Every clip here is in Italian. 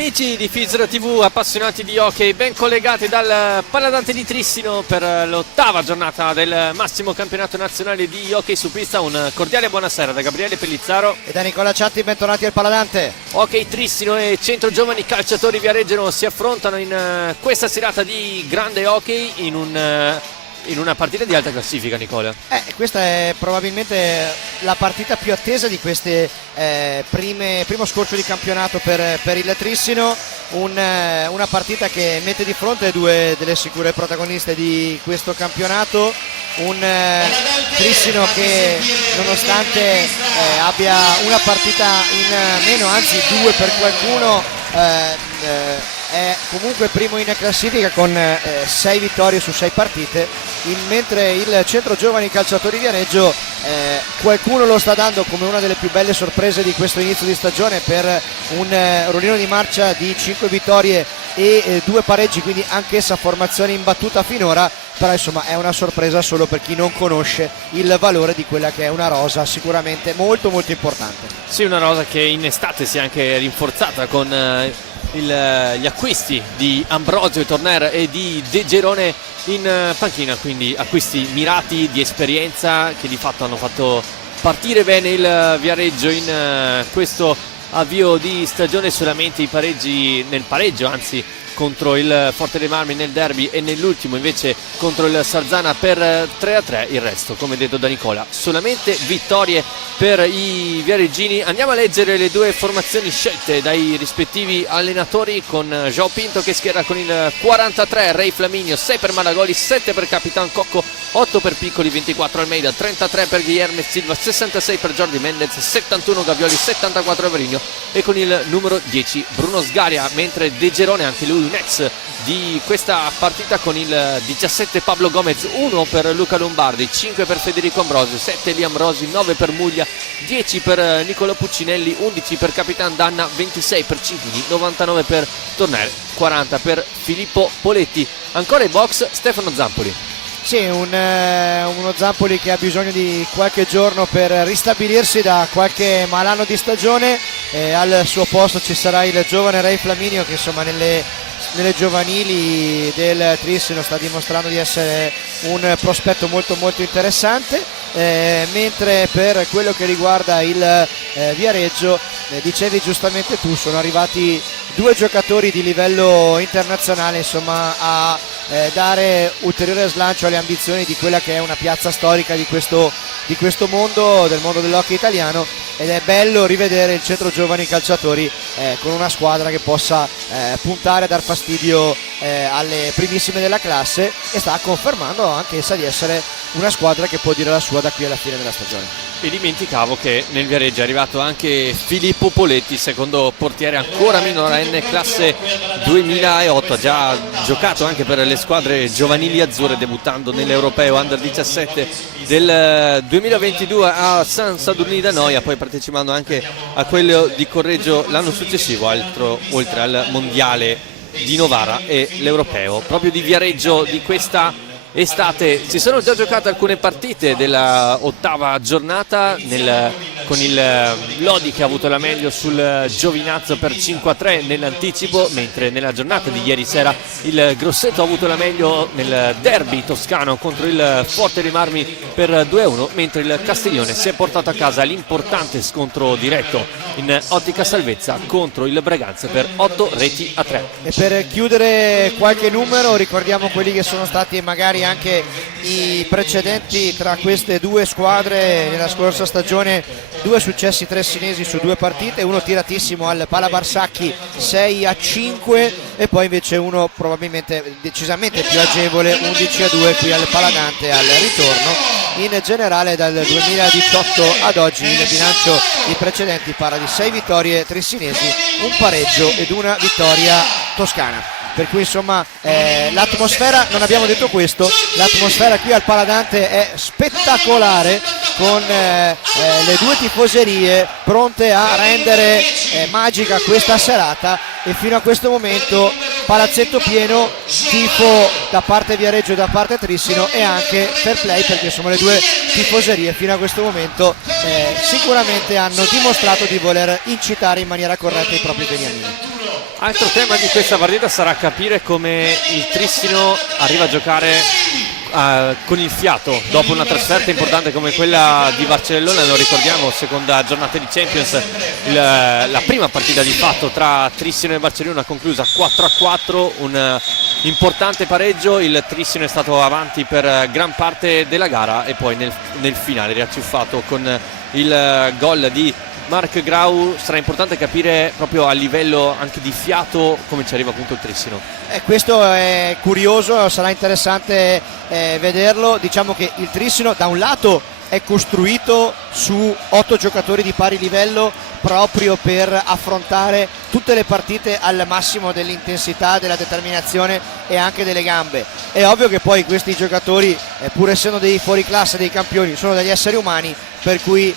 Amici di Fissero TV, appassionati di hockey, ben collegati dal Paladante di Trissino per l'ottava giornata del massimo campionato nazionale di hockey su pista. Un cordiale buonasera da Gabriele Pellizzaro e da Nicola Ciatti, bentornati al Paladante. Hockey Trissino e Centro Giovani Calciatori Viareggio si affrontano in questa serata di grande hockey in una partita di alta classifica, Nicola. Questa è probabilmente la partita più attesa di queste primo scorcio di campionato per il Trissino, una partita che mette di fronte due delle sicure protagoniste di questo campionato, un Trissino che nonostante abbia una partita in meno, anzi due per qualcuno, è comunque primo in classifica con 6 vittorie su 6 partite, mentre il Centro Giovani Calciatori Viareggio qualcuno lo sta dando come una delle più belle sorprese di questo inizio di stagione per un rollino di marcia di 5 vittorie e 2 pareggi, quindi anch'essa formazione imbattuta finora, però insomma è una sorpresa solo per chi non conosce il valore di quella che è una rosa sicuramente molto molto importante. Sì, una rosa che in estate si è anche rinforzata con gli acquisti di Ambrosio Torner e di De Gerone in panchina, quindi acquisti mirati di esperienza che di fatto hanno fatto partire bene il Viareggio in questo avvio di stagione. Solamente i pareggi nel pareggio, anzi contro il Forte dei Marmi nel derby e nell'ultimo invece contro il Sarzana per 3-3, il resto come detto da Nicola solamente vittorie per i viareggini. Andiamo a leggere le due formazioni scelte dai rispettivi allenatori, con João Pinto che schiera con il 43 Ray Flaminio, 6 per Malagoli, 7 per Capitan Cocco, 8 per Piccoli, 24 Almeida, 33 per Guilherme Silva, 66 per Jordi Mendez, 71 Gavioli, 74 Everino e con il numero 10 Bruno Sgaria, mentre De Gerone anche lui un ex di questa partita con il 17 Pablo Gomez, 1 per Luca Lombardi, 5 per Federico Ambrosio, 7 Liam Rosi, 9 per Muglia, 10 per Nicola Puccinelli, 11 per Capitan Danna, 26 per Cinchini, 99 per Tornel, 40 per Filippo Poletti. Ancora in box Stefano Zampoli. Sì, uno Zampoli che ha bisogno di qualche giorno per ristabilirsi da qualche malanno di stagione, al suo posto ci sarà il giovane Ray Flaminio che insomma nelle giovanili del Trissino sta dimostrando di essere un prospetto molto molto interessante, mentre per quello che riguarda il Viareggio, dicevi giustamente tu, sono arrivati 2 giocatori di livello internazionale insomma a dare ulteriore slancio alle ambizioni di quella che è una piazza storica di questo mondo, del mondo dell'hockey italiano, ed è bello rivedere il Centro Giovani Calciatori con una squadra che possa puntare a dar fastidio alle primissime della classe, e sta confermando anche essa di essere una squadra che può dire la sua da qui alla fine della stagione. E dimenticavo che nel Viareggio è arrivato anche Filippo Poletti, secondo portiere ancora minorenne, classe 2008, ha già giocato anche per le squadre giovanili azzurre, debuttando nell'Europeo Under 17 del 2022 a San Sadurní d'Anoia, poi partecipando anche a quello di Correggio l'anno successivo, oltre al mondiale di Novara e l'Europeo. Proprio di Viareggio di questa estate si sono già giocate alcune partite della ottava giornata, con il Lodi che ha avuto la meglio sul Giovinazzo per 5-3 nell'anticipo, mentre nella giornata di ieri sera il Grosseto ha avuto la meglio nel derby toscano contro il Forte dei Marmi per 2-1, mentre il Castiglione si è portato a casa l'importante scontro diretto in ottica salvezza contro il Braganza per 8-3. E per chiudere qualche numero ricordiamo quelli che sono stati magari anche i precedenti tra queste due squadre nella scorsa stagione: 2 successi tressinesi su 2 partite, uno tiratissimo al Pala Barsacchi 6-5 e poi invece uno probabilmente decisamente più agevole 11-2 qui al Paladante al ritorno. In generale dal 2018 ad oggi il bilancio dei precedenti parla di 6 vittorie tressinesi, un pareggio ed una vittoria toscana. Per cui insomma l'atmosfera, non abbiamo detto questo, l'atmosfera qui al Paladante è spettacolare, con le 2 tifoserie pronte a rendere magica questa serata, e fino a questo momento palazzetto pieno, tifo da parte Viareggio e da parte Trissino, e anche fair play perché insomma le 2 tifoserie fino a questo momento sicuramente hanno dimostrato di voler incitare in maniera corretta i propri beniamini. Altro tema di questa partita sarà capire come il Trissino arriva a giocare con il fiato dopo una trasferta importante come quella di Barcellona. Lo ricordiamo, seconda giornata di Champions, la prima partita di fatto tra Trissino e Barcellona conclusa 4-4, un importante pareggio. Il Trissino è stato avanti per gran parte della gara e poi nel finale riacciuffato con il gol di Marc Grau. Sarà importante capire proprio a livello anche di fiato come ci arriva appunto il Trissino. Questo è curioso, sarà interessante vederlo. Diciamo che il Trissino da un lato è costruito su 8 giocatori di pari livello proprio per affrontare tutte le partite al massimo dell'intensità, della determinazione e anche delle gambe. È ovvio che poi questi giocatori, pur essendo dei fuoriclasse, dei campioni, sono degli esseri umani, per cui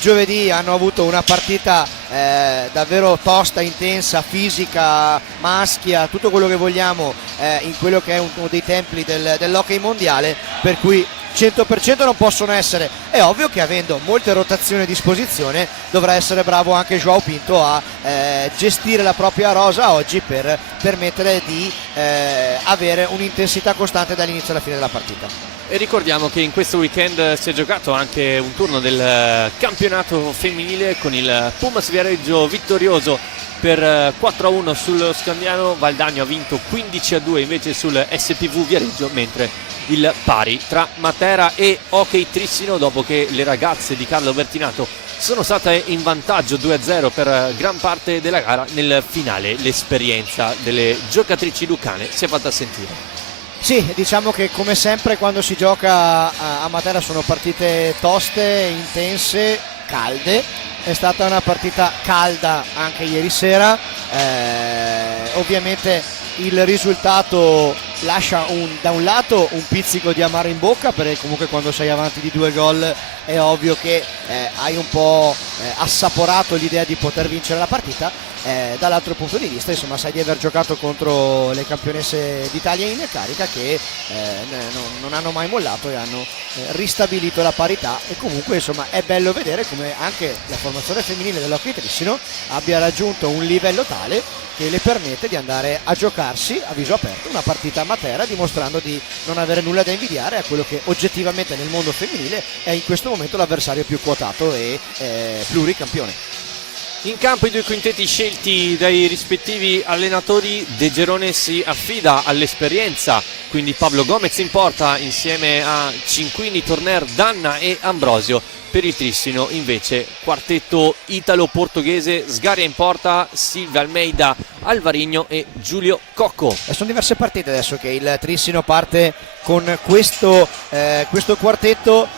giovedì hanno avuto una partita davvero tosta, intensa, fisica, maschia, tutto quello che vogliamo in quello che è uno dei templi dell'hockey mondiale, per cui 100% non possono essere. È ovvio che avendo molte rotazioni a disposizione dovrà essere bravo anche João Pinto a gestire la propria rosa oggi per permettere di avere un'intensità costante dall'inizio alla fine della partita. E ricordiamo che in questo weekend si è giocato anche un turno del campionato femminile con il Pumas Viareggio vittorioso per 4-1 sullo Scandiano. Valdagno ha vinto 15-2 invece sul SPV Viareggio, mentre il pari tra Matera e Hockey Trissino, dopo che le ragazze di Carlo Bertinato sono state in vantaggio 2-0 per gran parte della gara. Nel finale l'esperienza delle giocatrici lucane si è fatta sentire. Sì, diciamo che come sempre quando si gioca a Matera sono partite toste, intense, calde. È stata una partita calda anche ieri sera, ovviamente il risultato lascia da un lato un pizzico di amaro in bocca, perché comunque quando sei avanti di 2 gol è ovvio che hai un po' assaporato l'idea di poter vincere la partita. Dall'altro punto di vista, insomma, sai di aver giocato contro le campionesse d'Italia in carica che non hanno mai mollato e hanno ristabilito la parità. E comunque, insomma, è bello vedere come anche la formazione femminile dell'Hockey Trissino abbia raggiunto un livello tale che le permette di andare a giocarsi a viso aperto una partita a Matera, dimostrando di non avere nulla da invidiare a quello che oggettivamente nel mondo femminile è in questo momento l'avversario più quotato e pluricampione. In campo i due quintetti scelti dai rispettivi allenatori. De Gerone si affida all'esperienza, quindi Pablo Gomez in porta insieme a Cinquini, Torner, Danna e Ambrosio. Per il Trissino invece quartetto italo-portoghese, Sgaria in porta, Silvia Almeida, Alvarigno e Giulio Cocco. E sono diverse partite adesso che il Trissino parte con questo quartetto.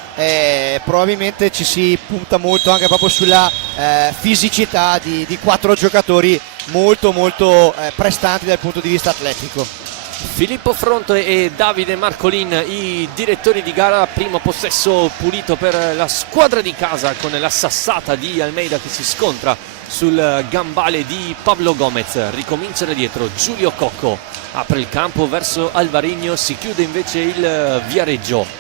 Probabilmente ci si punta molto anche proprio sulla fisicità di 4 giocatori molto prestanti dal punto di vista atletico. Filippo Fronto e Davide Marcolin i direttori di gara. Primo possesso pulito per la squadra di casa con la sassata di Almeida che si scontra sul gambale di Pablo Gomez. Ricomincia da dietro Giulio Cocco, apre il campo verso Alvarigno, si chiude invece il Viareggio.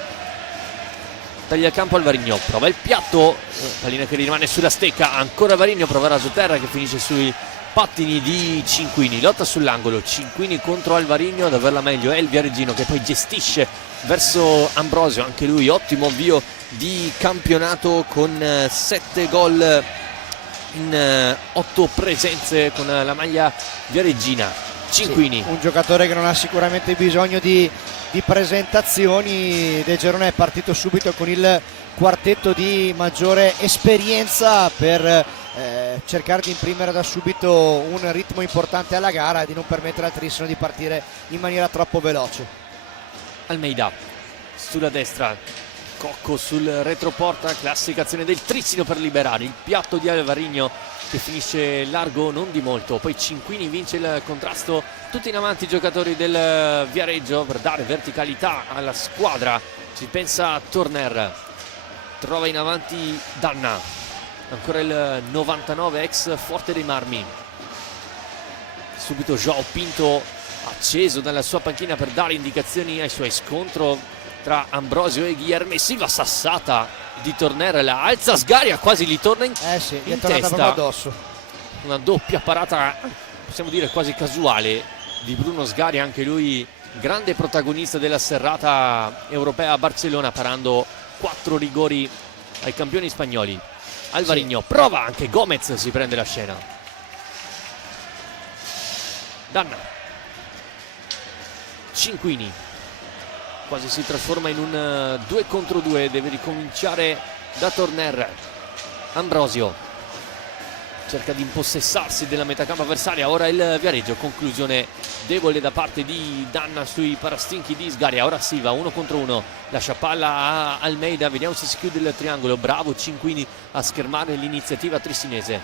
Taglia il campo Alvarigno, prova il piatto, pallina che rimane sulla stecca, ancora Alvarigno, prova a rasoterra che finisce sui pattini di Cinquini, lotta sull'angolo, Cinquini contro Alvarigno, ad averla meglio è il viareggino che poi gestisce verso Ambrosio, anche lui ottimo avvio di campionato con 7 gol in 8 presenze con la maglia viareggina. Cinquini, sì, un giocatore che non ha sicuramente bisogno di presentazioni. De Gerone è partito subito con il quartetto di maggiore esperienza per cercare di imprimere da subito un ritmo importante alla gara e di non permettere al Trissino di partire in maniera troppo veloce. Almeida sulla destra, Cocco sul retroporta, classica azione del Trissino per liberare il piatto di Alvarigno che finisce largo non di molto. Poi Cinquini vince il contrasto, tutti in avanti i giocatori del Viareggio per dare verticalità alla squadra. Ci pensa Torner, trova in avanti Danna, ancora il 99 ex Forte dei Marmi. Subito João Pinto acceso dalla sua panchina per dare indicazioni ai suoi. Scontro tra Ambrosio e Guilherme Silva, sassata di Torner, la alza Sgaria, quasi gli torna in Sì, gli è tornata testa. proprio addosso. Una doppia parata possiamo dire quasi casuale, di Bruno Sgari, anche lui grande protagonista della serrata europea a Barcellona, parando 4 rigori ai campioni spagnoli. Alvarinho prova, anche Gomez si prende la scena. Danna, Cinquini quasi si trasforma in un 2 contro 2, deve ricominciare da Torner. Ambrosio cerca di impossessarsi della metacampo avversaria, ora il Viareggio, conclusione debole da parte di Danna sui parastinchi di Sgaria. Ora Silva 1 contro 1, lascia palla a Almeida, vediamo se si chiude il triangolo. Bravo Cinquini a schermare l'iniziativa tristinese.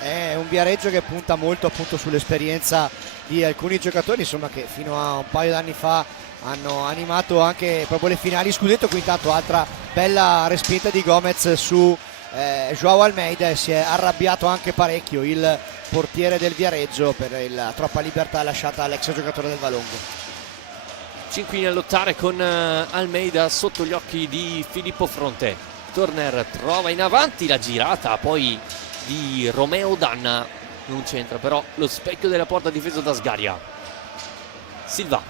È un Viareggio che punta molto appunto sull'esperienza di alcuni giocatori, insomma, che fino a un paio d'anni fa hanno animato anche proprio le finali scudetto. Qui intanto altra bella respinta di Gomez su Joao Almeida, e si è arrabbiato anche parecchio il portiere del Viareggio per la troppa libertà lasciata all'ex giocatore del Valongo. Cinquini a lottare con Almeida sotto gli occhi di Filippo Fronte. Turner trova in avanti la girata poi di Romeo Danna, non c'entra però lo specchio della porta difeso da Sgaria. Silva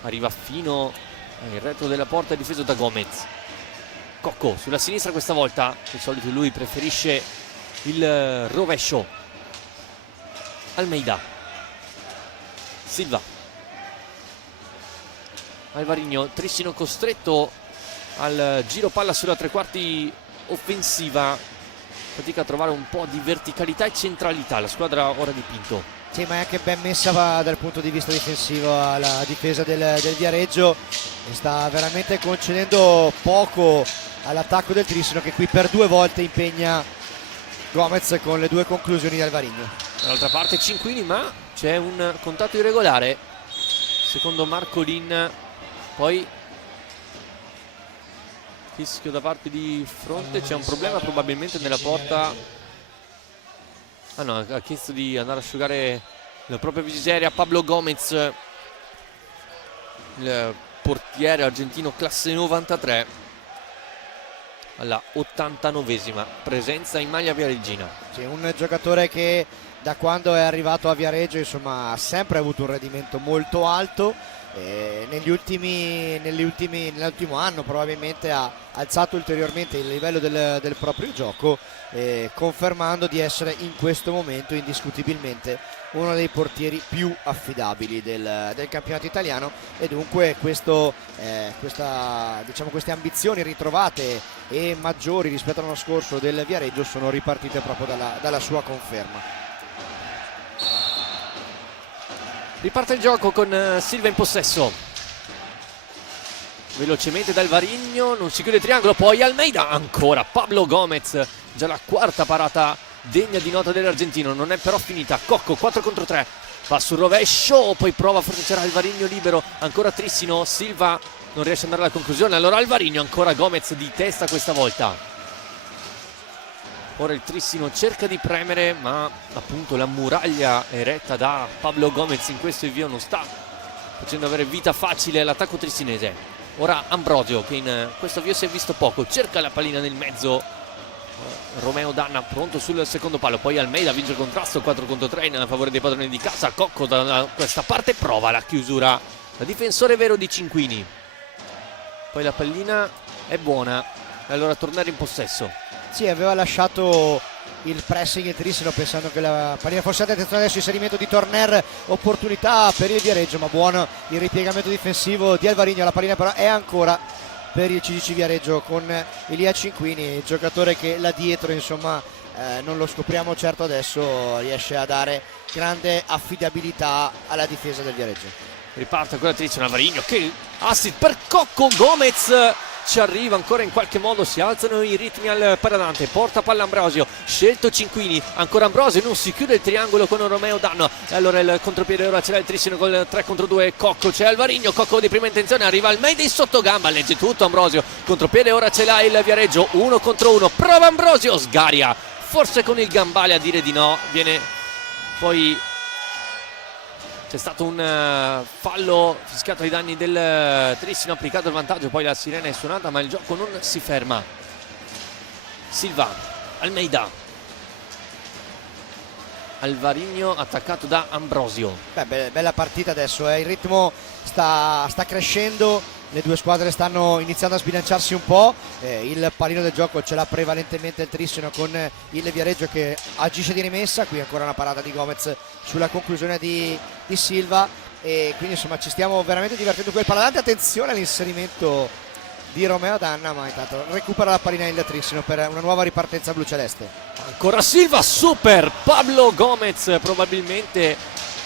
arriva fino al retro della porta difeso da Gomez. Cocco sulla sinistra questa volta, di solito lui preferisce il rovescio. Almeida, Silva, Alvarinho, Trissino costretto al giro palla sulla tre quarti offensiva, fatica a trovare un po' di verticalità e centralità la squadra ora di Pinto. Sì, ma è anche ben messa dal punto di vista difensivo la difesa del Viareggio, e sta veramente concedendo poco all'attacco del Trissino, che qui per 2 volte impegna Gomez con le 2 conclusioni di Alvarinho. Dall'altra parte Cinquini, ma c'è un contatto irregolare secondo Marcolin, poi fischio da parte di Fronte. C'è un problema probabilmente nella porta. Ah no, ha chiesto di andare a asciugare la propria miseria Pablo Gomez, il portiere argentino classe 93, alla 89esima presenza in maglia viareggina. Sì, un giocatore che da quando è arrivato a Viareggio, insomma, ha sempre avuto un rendimento molto alto. Nell'ultimo anno probabilmente ha alzato ulteriormente il livello del proprio gioco, confermando di essere in questo momento indiscutibilmente uno dei portieri più affidabili del campionato italiano, e dunque queste ambizioni ritrovate e maggiori rispetto all'anno scorso del Viareggio sono ripartite proprio dalla sua conferma. Riparte il gioco con Silva in possesso, velocemente da Alvarinho, non si chiude il triangolo, poi Almeida, ancora Pablo Gomez, già la quarta parata degna di nota dell'argentino, non è però finita. Cocco 4 contro 3, va sul rovescio, poi prova, forse c'era Alvarinho libero, ancora Trissino, Silva non riesce ad andare alla conclusione, allora Alvarinho, ancora Gomez di testa questa volta. Ora il Trissino cerca di premere, ma appunto la muraglia eretta da Pablo Gomez in questo invio non sta facendo avere vita facile all'attacco trissinese. Ora Ambrosio, che in questo avvio si è visto poco, cerca la pallina nel mezzo. Romeo Danna pronto sul secondo palo, poi Almeida vince il contrasto 4 contro 3 in favore dei padroni di casa. Cocco da questa parte prova la chiusura, la difensore vero di Cinquini, poi la pallina è buona e allora tornare in possesso. Sì, aveva lasciato il pressing il Trissino pensando che la pallina fosse andata. Attenzione adesso, inserimento di Torner, opportunità per il Viareggio, ma buono il ripiegamento difensivo di Alvarinho. La pallina però è ancora per il CGC Viareggio con Elia Cinquini, giocatore che là dietro, insomma, non lo scopriamo certo adesso, riesce a dare grande affidabilità alla difesa del Viareggio. Riparte ancora Trissino, Alvarinho, che assist per Cocco, Gomez ci arriva ancora in qualche modo, si alzano i ritmi al paradante, porta palla Ambrosio, scelto Cinquini, ancora Ambrosio, non si chiude il triangolo con Romeo Danno, e allora il contropiede, ora c'è il Trissino col 3 contro 2, Cocco, c'è Alvarinho, Cocco di prima intenzione, arriva Almeida in sottogamba, legge tutto Ambrosio, contropiede, ora ce l'ha il Viareggio, 1 contro 1, prova Ambrosio, Sgaria, forse con il gambale a dire di no, viene poi... C'è stato un fallo fischiato ai danni del Trissino, applicato il vantaggio, poi la sirena è suonata ma il gioco non si ferma. Silva, Almeida, Alvarinho attaccato da Ambrosio. Bella partita adesso, il ritmo sta crescendo, le due squadre stanno iniziando a sbilanciarsi un po', il pallino del gioco ce l'ha prevalentemente il Trissino con il Viareggio che agisce di rimessa, qui ancora una parata di Gomez sulla conclusione di Silva, e quindi insomma ci stiamo veramente divertendo quel pallante. Attenzione all'inserimento di Romeo Danna, ma intanto recupera la pallina il Trissino per una nuova ripartenza bluceleste. Ancora Silva, super Pablo Gomez, probabilmente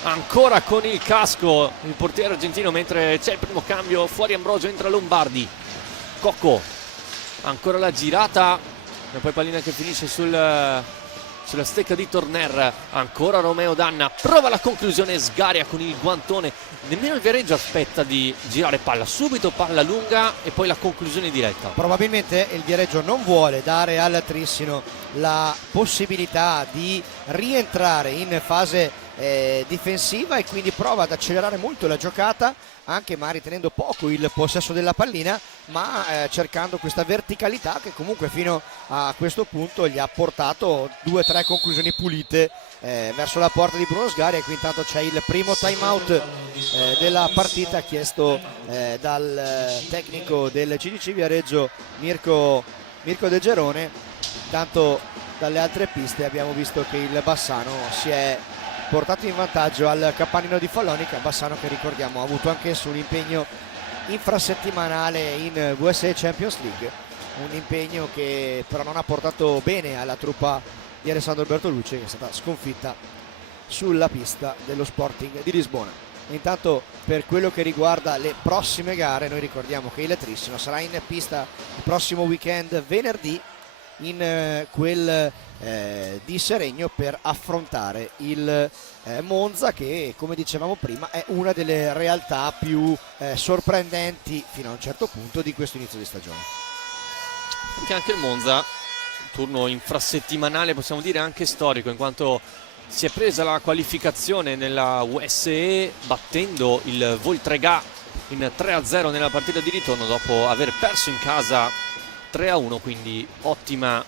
ancora con il casco il portiere argentino, mentre c'è il primo cambio, fuori Ambrosio, entra Lombardi. Cocco, ancora la girata e poi pallina che finisce sulla stecca di Torner. Ancora Romeo Danna, prova la conclusione, sgaria con il guantone, nemmeno il Viareggio aspetta di girare palla, subito palla lunga e poi la conclusione diretta. Probabilmente il Viareggio non vuole dare al Trissino la possibilità di rientrare in fase difensiva e quindi prova ad accelerare molto la giocata, anche ma ritenendo poco il possesso della pallina, ma cercando questa verticalità che comunque fino a questo punto gli ha portato 2-3 conclusioni pulite verso la porta di Bruno Sgaria. E qui intanto c'è il primo time out della partita chiesto dal tecnico del CDC Viareggio Mirko De Gerone. Intanto dalle altre piste abbiamo visto che il Bassano si è portato in vantaggio al Capannino di Follonica. Bassano che ricordiamo ha avuto anch'esso un impegno infrasettimanale in VSE Champions League, un impegno che però non ha portato bene alla truppa di Alessandro Bertolucci, che è stata sconfitta sulla pista dello Sporting di Lisbona. E intanto per quello che riguarda le prossime gare, noi ricordiamo che il Trissino sarà in pista il prossimo weekend venerdì in quel di Seregno per affrontare il Monza, che come dicevamo prima è una delle realtà più sorprendenti fino a un certo punto di questo inizio di stagione. Perché anche il Monza, turno infrasettimanale possiamo dire anche storico, in quanto si è presa la qualificazione nella USE battendo il Voltregà in 3-0 nella partita di ritorno dopo aver perso in casa 3-1, quindi ottima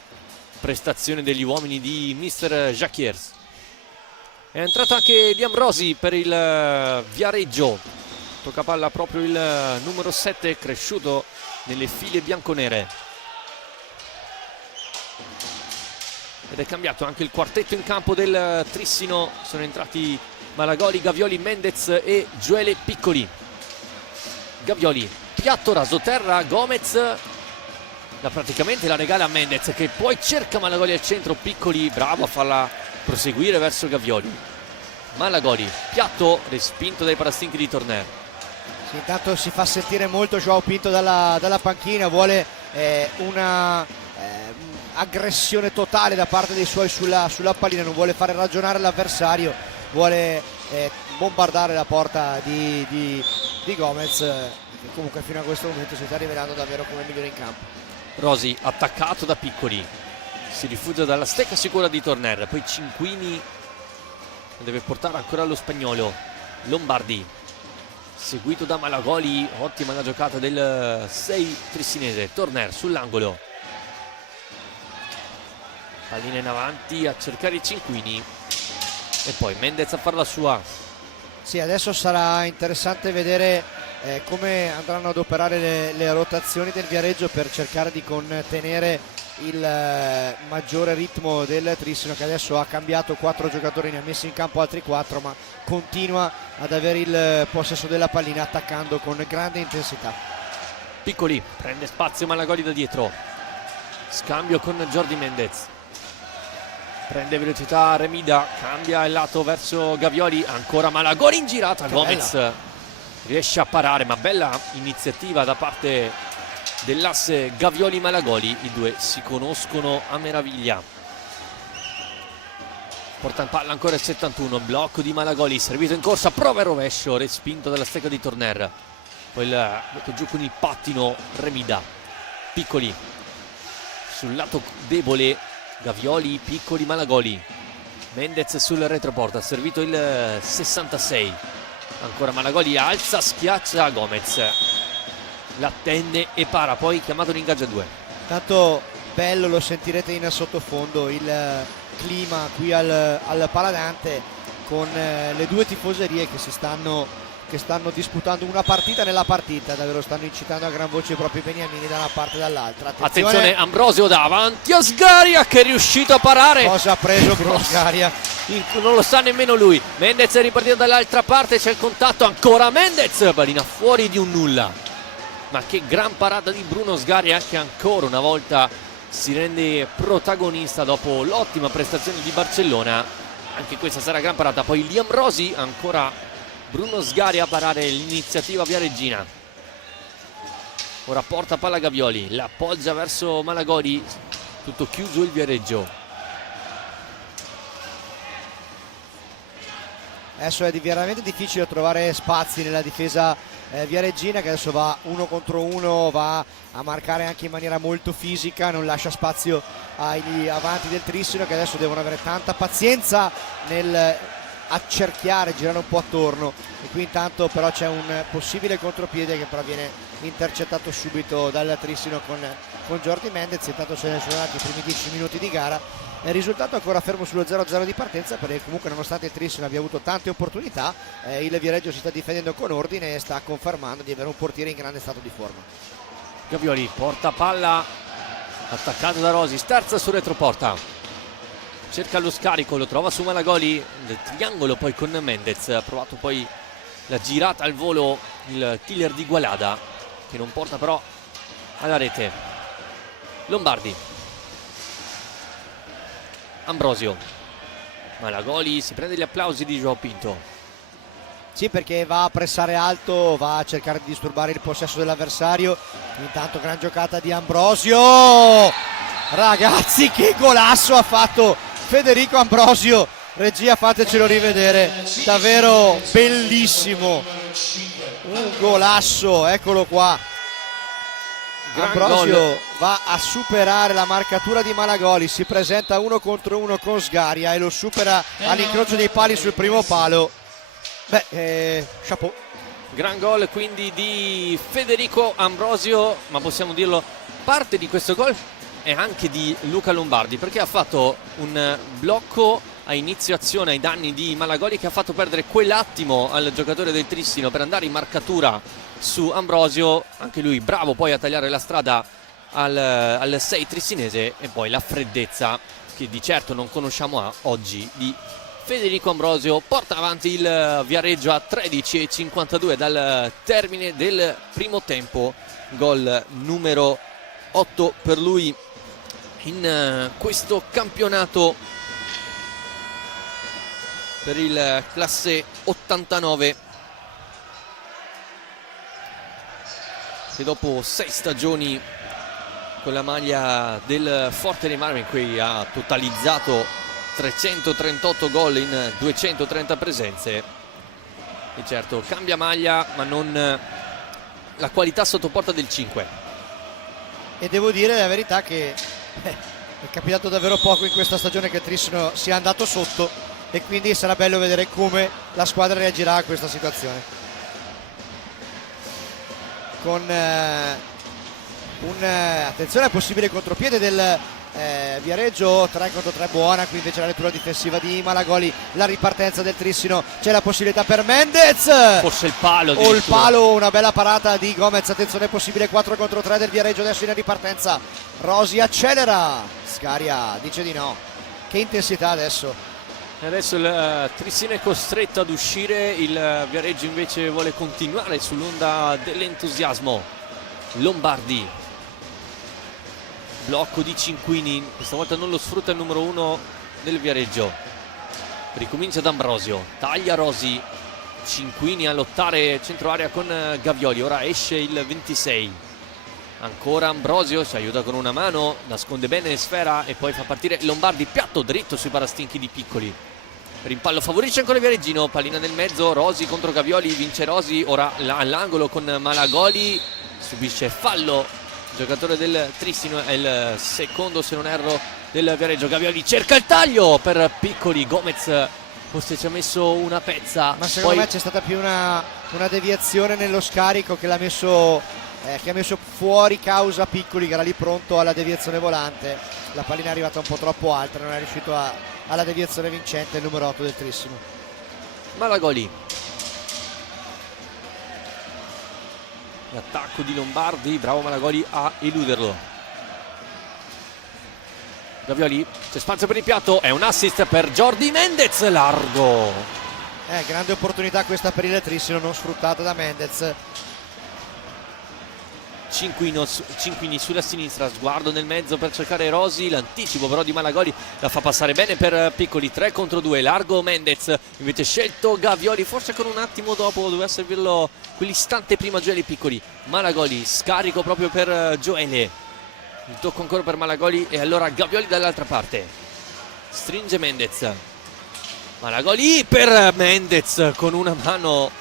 prestazione degli uomini di Mister Jacquiers. È entrato anche Di Ambrosi per il Viareggio, tocca palla proprio il numero 7 cresciuto nelle file bianconere. Ed è cambiato anche il quartetto in campo del Trissino, sono entrati Malagoli, Gavioli, Mendez e Gioele Piccoli. Gavioli, piatto rasoterra, Gomez praticamente la regala a Mendez, che poi cerca Malagoli al centro, Piccoli bravo a farla proseguire verso Gavioli. Malagoli, piatto respinto dai parastinchi di Torner. Sì, intanto si fa sentire molto Joao Pinto dalla panchina, vuole una aggressione totale da parte dei suoi sulla pallina, non vuole fare ragionare l'avversario, vuole bombardare la porta di Gomez, che comunque fino a questo momento si sta rivelando davvero come migliore in campo. Rosi attaccato da Piccoli, si rifugia dalla stecca sicura di Torner, poi Cinquini deve portare ancora allo spagnolo. Lombardi seguito da Malagoli, ottima la giocata del 6 trissinese. Torner sull'angolo, pallina in avanti a cercare i Cinquini e poi Mendez a far la sua. Sì, adesso sarà interessante vedere come andranno ad operare le rotazioni del Viareggio per cercare di contenere il maggiore ritmo del Trissino, che adesso ha cambiato 4 giocatori, ne ha messi in campo altri 4, ma continua ad avere il possesso della pallina attaccando con grande intensità. Piccoli prende spazio Malagoli da dietro, scambio con Jordi Mendez, prende velocità Remida, cambia il lato verso Gavioli, ancora Malagoli in girata, Gomez riesce a parare, ma bella iniziativa da parte dell'asse Gavioli-Malagoli, i due si conoscono a meraviglia. Porta in palla ancora il 71, blocco di Malagoli, servito in corsa, prova il rovescio, respinto dalla stecca di Torner, poi mette giù con il pattino Remida. Piccoli sul lato debole, Gavioli, Piccoli, Malagoli, Mendez sul retroporta, servito il 66, ancora Malagoli, alza, schiaccia Gomez, l'attende e para, poi chiamato in ingaggio a 2. Tanto bello, lo sentirete in sottofondo, il clima qui al Paladante, con le due tifoserie che stanno disputando una partita nella partita, davvero stanno incitando a gran voce i propri beniamini da una parte e dall'altra. Attenzione, Ambrosio davanti a Sgaria che è riuscito a parare. Cosa ha preso Bruno Sgaria? Non lo sa nemmeno lui. Mendez è ripartito dall'altra parte, c'è il contatto ancora. Mendez, pallina fuori di un nulla. Ma che gran parata di Bruno Sgaria, che ancora una volta si rende protagonista dopo l'ottima prestazione di Barcellona. Anche questa sarà gran parata. Poi Liam Rosi, ancora Bruno Sgaria a parare l'iniziativa viareggina. Ora porta palla Gavioli, la appoggia verso Malagori, tutto chiuso il Viareggio. Adesso è veramente difficile trovare spazi nella difesa viareggina, che adesso va uno contro uno, va a marcare anche in maniera molto fisica, non lascia spazio agli avanti del Trissino, che adesso devono avere tanta pazienza nel accerchiare, girare un po' attorno. E qui intanto però c'è un possibile contropiede che però viene intercettato subito dal Trissino con Jordi Mendez. Intanto se ne sono andati i primi 10 minuti di gara. Il risultato è ancora fermo sullo 0-0 di partenza, perché comunque nonostante il Trissino abbia avuto tante opportunità, il Viareggio si sta difendendo con ordine e sta confermando di avere un portiere in grande stato di forma. Gavioli porta palla, attaccato da Rosi, sterza su retroporta, cerca lo scarico, lo trova su Malagoli, il triangolo poi con Mendez, ha provato poi la girata al volo il killer di Gualada, che non porta però alla rete. Lombardi, Ambrosio, Malagoli si prende gli applausi di Joao Pinto. Sì, perché va a pressare alto, va a cercare di disturbare il possesso dell'avversario. Intanto gran giocata di Ambrosio, ragazzi, che golasso ha fatto Federico Ambrosio. Regia, fatecelo rivedere, davvero bellissimo, un golasso, eccolo qua. Ambrosio va a superare la marcatura di Malagoli, si presenta uno contro uno con Sgaria e lo supera all'incrocio dei pali sul primo palo. Chapeau. Gran gol quindi di Federico Ambrosio, ma possiamo dirlo, parte di questo gol è anche di Luca Lombardi, perché ha fatto un blocco a inizio azione ai danni di Malagoli, che ha fatto perdere quell'attimo al giocatore del Trissino per andare in marcatura su Ambrosio. Anche lui bravo poi a tagliare la strada al 6 trissinese, e poi la freddezza che di certo non conosciamo oggi di Federico Ambrosio porta avanti il Viareggio a 13:52 dal termine del primo tempo. Gol numero 8 per lui in questo campionato per il classe 89, che dopo 6 stagioni con la maglia del Forte dei Marmi, in cui ha totalizzato 338 gol in 230 presenze, e certo cambia maglia ma non la qualità sotto porta del 5. E devo dire la verità che è capitato davvero poco in questa stagione che Trissino sia andato sotto, e quindi sarà bello vedere come la squadra reagirà a questa situazione. Con attenzione al possibile contropiede del Viareggio, 3 contro 3 buona, qui invece la lettura difensiva di Malagoli, la ripartenza del Trissino, c'è la possibilità per Mendez, forse il palo o il palo, una bella parata di Gomez. Attenzione, possibile 4 contro 3 del Viareggio adesso in ripartenza. Rosi accelera, Sgaria dice di no. Che intensità adesso. Adesso il Trissino è costretto ad uscire, il Viareggio invece vuole continuare sull'onda dell'entusiasmo. Lombardi, blocco di Cinquini, questa volta non lo sfrutta il numero 1 del Viareggio. Ricomincia da Ambrosio, taglia Rosi, Cinquini a lottare centro area con Gavioli. Ora esce il 26, ancora Ambrosio, si aiuta con una mano, nasconde bene Sfera e poi fa partire Lombardi, piatto dritto sui parastinchi di Piccoli. Rimpallo favorisce ancora il Viareggino, pallina nel mezzo, Rosi contro Gavioli, vince Rosi, ora all'angolo con Malagoli, subisce fallo il giocatore del Trissino, è il secondo se non erro del Viareggio. Gavioli cerca il taglio per Piccoli, Gomez forse ci ha messo una pezza, ma secondo me c'è stata più una deviazione nello scarico che l'ha messo che ha messo fuori causa Piccoli, che era lì pronto alla deviazione volante. La pallina è arrivata un po' troppo alta, non è riuscito alla deviazione vincente il numero 8 del Trissimo. Malagoli, l'attacco di Lombardi, bravo Malagoli a eluderlo. Gavioli, c'è spazio per il piatto, è un assist per Jordi Mendez, largo. Grande opportunità questa per il Trissino, non sfruttata da Mendez. Cinquini sulla sinistra, sguardo nel mezzo per cercare Rosi, l'anticipo però di Malagoli la fa passare bene per Piccoli, 3 contro 2, largo Mendez, invece scelto Gavioli, forse con un attimo dopo doveva servirlo quell'istante prima Gioele Piccoli. Malagoli, scarico proprio per Gioele, il tocco ancora per Malagoli e allora Gavioli dall'altra parte, stringe Mendez, Malagoli per Mendez con una mano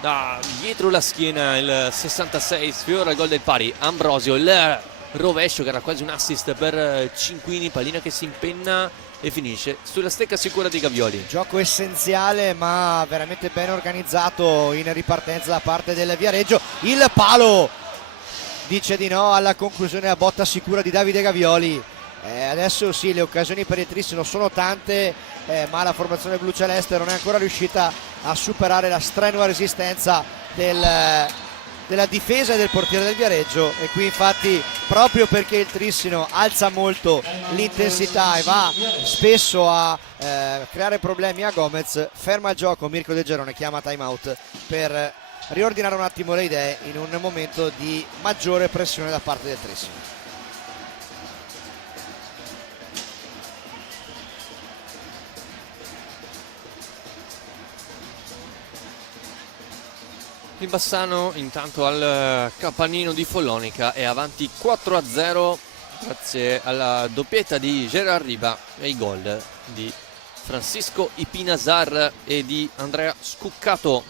da dietro la schiena, il 66 sfiora il gol del pari. Ambrosio, il rovescio che era quasi un assist per Cinquini, pallina che si impenna e finisce sulla stecca sicura di Gavioli. Gioco essenziale ma veramente ben organizzato in ripartenza da parte del Viareggio. Il palo dice di no alla conclusione a botta sicura di Davide Gavioli. Adesso sì, le occasioni per il Trissino sono tante, ma la formazione blu-celeste non è ancora riuscita a superare la strenua resistenza della difesa e del portiere del Viareggio. E qui infatti, proprio perché il Trissino alza molto l'intensità e va spesso a creare problemi a Gomez, ferma il gioco Mirko De Gerone, chiama time out per riordinare un attimo le idee in un momento di maggiore pressione da parte del Trissino. Il Bassano intanto al capannino di Follonica è avanti 4-0 grazie alla doppietta di Gerard Riba e ai gol di Francisco Ipinazar e di Andrea Scuccato.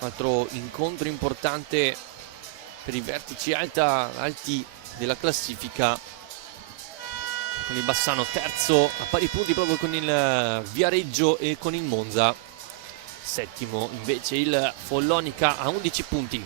Altro incontro importante per i vertici alti della classifica, con il Bassano terzo a pari punti proprio con il Viareggio e con il Monza. Settimo invece il Follonica a 11 punti.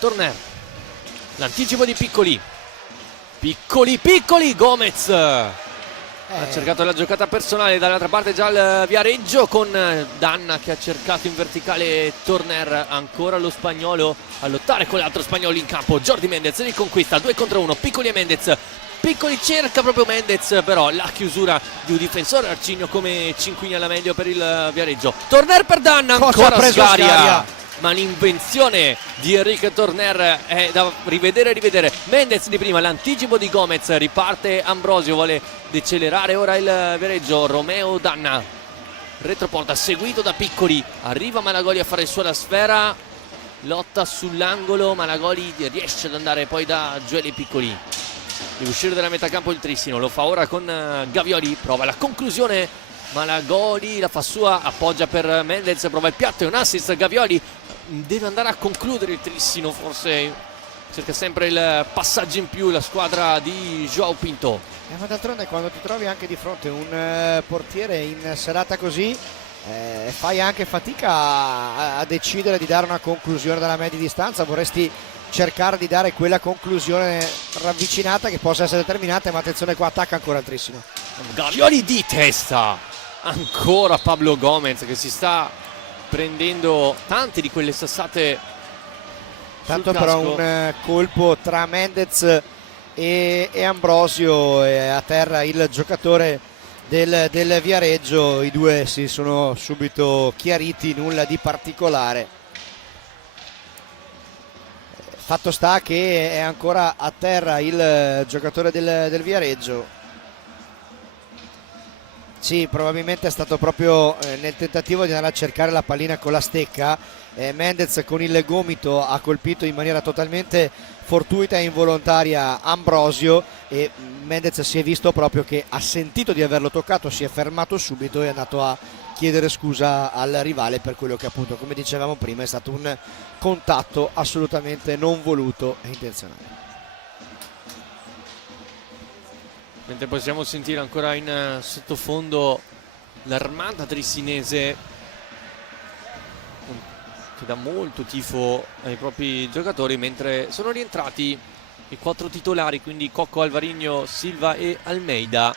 Torner, l'anticipo di Piccoli. Piccoli, Gomez ha cercato la giocata personale, dall'altra parte già il Viareggio con Danna che ha cercato in verticale Torner, ancora lo spagnolo a lottare con l'altro spagnolo in campo, Jordi Mendez riconquista, 2 contro 1, Piccoli e Mendez. Piccoli cerca proprio Mendez, però la chiusura di un difensore Arcigno come Cinquini alla meglio per il Viareggio. Torner per Danna, ancora Scaria. Ma l'invenzione di Enrique Torner è da rivedere. Mendez di prima, l'anticipo di Gomez, riparte Ambrosio, vuole decelerare ora il Viareggio. Romeo Danna, retroporta seguito da Piccoli, arriva Malagoli a fare il suo la sfera, lotta sull'angolo, Malagoli riesce ad andare poi da Gioele Piccoli, deve uscire dalla metà campo il Trissino, lo fa ora con Gavioli, prova la conclusione, Malagoli la fa sua, appoggia per Mendez, prova il piatto e un assist. Gavioli deve andare a concludere il Trissino, forse cerca sempre il passaggio in più la squadra di João Pinto. Ma d'altronde quando ti trovi anche di fronte a un portiere in serata così, fai anche fatica a decidere di dare una conclusione dalla media distanza. Vorresti cercare di dare quella conclusione ravvicinata che possa essere determinata, ma attenzione, qua attacca ancora il Trissino. Gavioli di testa, ancora Pablo Gomez che si sta prendendo tante di quelle sassate. Tanto però un colpo tra Mendez e Ambrosio, e a terra il giocatore del Viareggio. I due si sono subito chiariti, nulla di particolare. Fatto sta che è ancora a terra il giocatore del Viareggio. Sì, probabilmente è stato proprio nel tentativo di andare a cercare la pallina con la stecca. Mendez con il gomito ha colpito in maniera totalmente fortuita e involontaria Ambrosio, e Mendez si è visto proprio che ha sentito di averlo toccato, si è fermato subito e è andato a chiedere scusa al rivale per quello che appunto, come dicevamo prima, è stato un contatto assolutamente non voluto e intenzionale. Mentre possiamo sentire ancora in sottofondo l'Armada Trissinese che dà molto tifo ai propri giocatori, mentre sono rientrati i 4 titolari, quindi Cocco, Alvarinho, Silva e Almeida.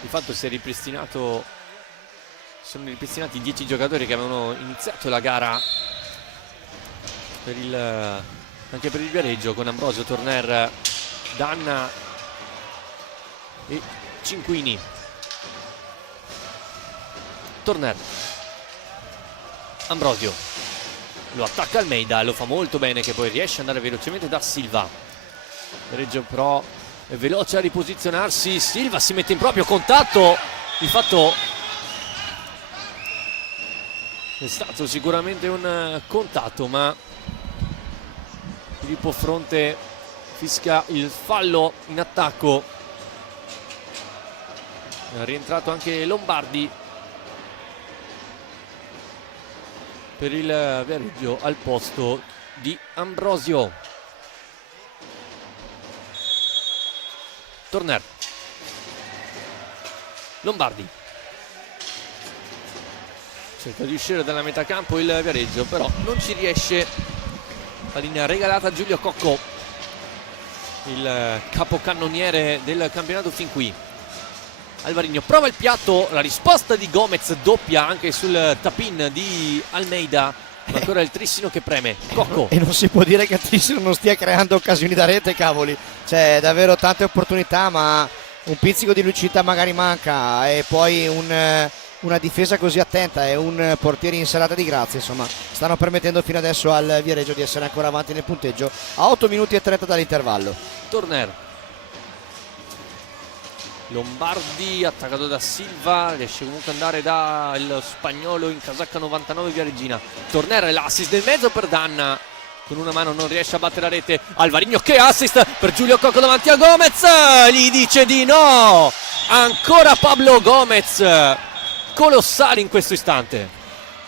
Di fatto sono ripristinati 10 giocatori che avevano iniziato la gara anche per il Viareggio, con Ambrosio, Torner, Danna e Cinquini. Torner, Ambrosio, lo attacca Almeida, lo fa molto bene, che poi riesce ad andare velocemente da Silva. Viareggio però è veloce a riposizionarsi, Silva si mette in proprio contatto, di fatto è stato sicuramente un contatto, ma Filippo Fronte fischia il fallo in attacco. È rientrato anche Lombardi per il Viareggio al posto di Ambrosio. Torner, Lombardi cerca di uscire dalla metà campo il Viareggio, però non ci riesce. La linea regalata a Giulio Cocco, il capocannoniere del campionato fin qui. Alvarinho prova il piatto, la risposta di Gomez doppia anche sul tap-in di Almeida, ma ancora il Trissino che preme. Cocco, E non si può dire che il Trissino non stia creando occasioni da rete, cavoli, c'è davvero tante opportunità, ma un pizzico di lucidità magari manca, e poi una difesa così attenta e un portiere in serata di grazia, insomma, stanno permettendo fino adesso al Viareggio di essere ancora avanti nel punteggio a 8 minuti e 30 dall'intervallo. Torner, Lombardi attaccato da Silva, riesce comunque ad andare dal spagnolo in casacca 99 Viareggina. Torner, l'assist del mezzo per Danna, con una mano non riesce a battere la rete. Alvarinho, che assist per Giulio Cocco davanti a Gomez, gli dice di no, ancora Pablo Gomez, colossale in questo istante.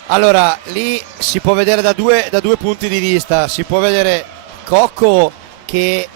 Allora, lì si può vedere da due punti di vista. Si può vedere Cocco che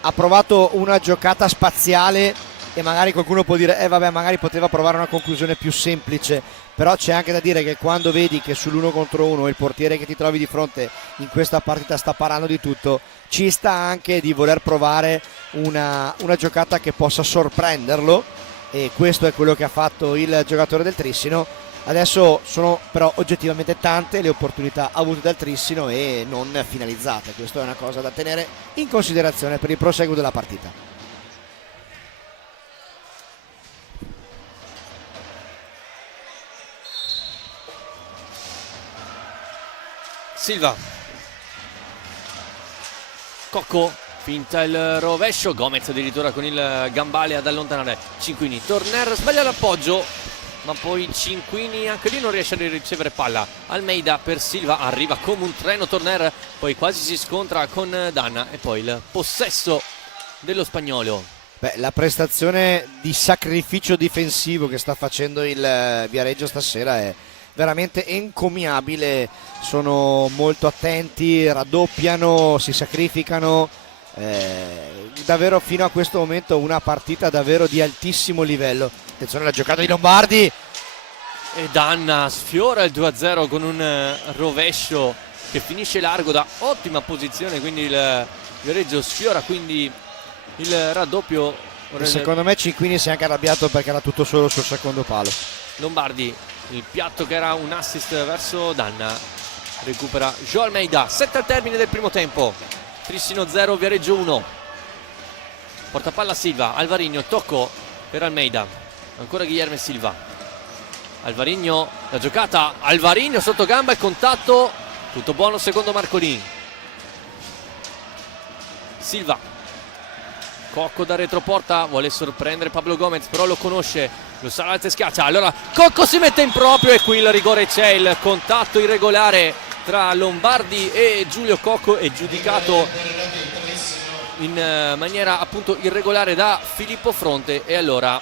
ha provato una giocata spaziale e magari qualcuno può dire vabbè, magari poteva provare una conclusione più semplice, però c'è anche da dire che quando vedi che sull'1 contro 1 il portiere che ti trovi di fronte in questa partita sta parando di tutto, ci sta anche di voler provare una giocata che possa sorprenderlo, e questo è quello che ha fatto il giocatore del Trissino. Adesso sono però oggettivamente tante le opportunità avute dal Trissino e non finalizzate, questo è una cosa da tenere in considerazione per il proseguo della partita. Silva, Cocco finta il rovescio, Gomez addirittura con il gambale ad allontanare Cinquini. Torner sbaglia l'appoggio, ma poi Cinquini anche lì non riesce a ricevere palla. Almeida per Silva, arriva come un treno Torner, poi quasi si scontra con Danna, e poi il possesso dello spagnolo. Beh, la prestazione di sacrificio difensivo che sta facendo il Viareggio stasera è veramente encomiabile, sono molto attenti, raddoppiano, si sacrificano, davvero fino a questo momento una partita davvero di altissimo livello. Attenzione alla giocata di Lombardi, e Danna sfiora il 2-0 con un rovescio che finisce largo da ottima posizione, quindi il Viareggio sfiora quindi il raddoppio. e secondo me Cinquini si è anche arrabbiato perché era tutto solo sul secondo palo. Lombardi, il piatto che era un assist verso Danna, recupera João Almeida. 7 al termine del primo tempo, Trissino 0 Viareggio 1. Porta palla Silva, Alvarinho, tocco per Almeida, ancora Guilherme Silva. Alvarinho, la giocata, Alvarinho sotto gamba, il contatto, tutto buono secondo Marcolin. Silva, Cocco da retroporta, vuole sorprendere Pablo Gomez, però lo conosce, lo salta e schiaccia. Allora Cocco si mette in proprio e qui il rigore c'è, il contatto irregolare tra Lombardi e Giulio Cocco è giudicato in maniera appunto irregolare da Filippo Fronte. E allora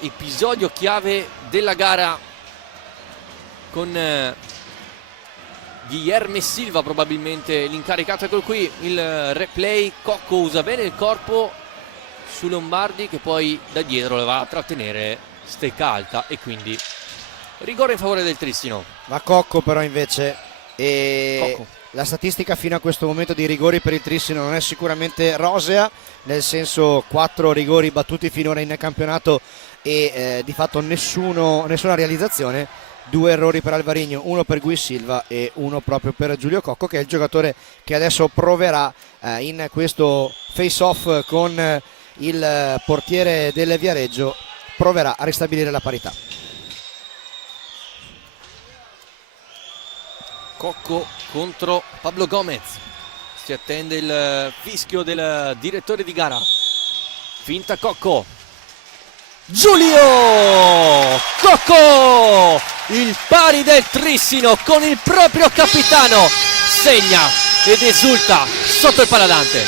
episodio chiave della gara con Guilherme Silva probabilmente l'incaricato. Eccolo qui il replay, Cocco usa bene il corpo su Lombardi che poi da dietro le va a trattenere, stecca alta e quindi rigore in favore del Trissino. Ma Cocco però invece la statistica fino a questo momento di rigori per il Trissino non è sicuramente rosea, nel senso 4 rigori battuti finora in campionato e di fatto nessuna realizzazione, 2 errori per Alvarinho, 1 per Gui Silva e 1 proprio per Giulio Cocco, che è il giocatore che adesso proverà in questo face off con il portiere del Viareggio, proverà a ristabilire la parità. Cocco contro Pablo Gomez, si attende il fischio del direttore di gara. Finta Cocco, Giulio Cocco, il pari del Trissino con il proprio capitano, segna ed esulta sotto il paladante.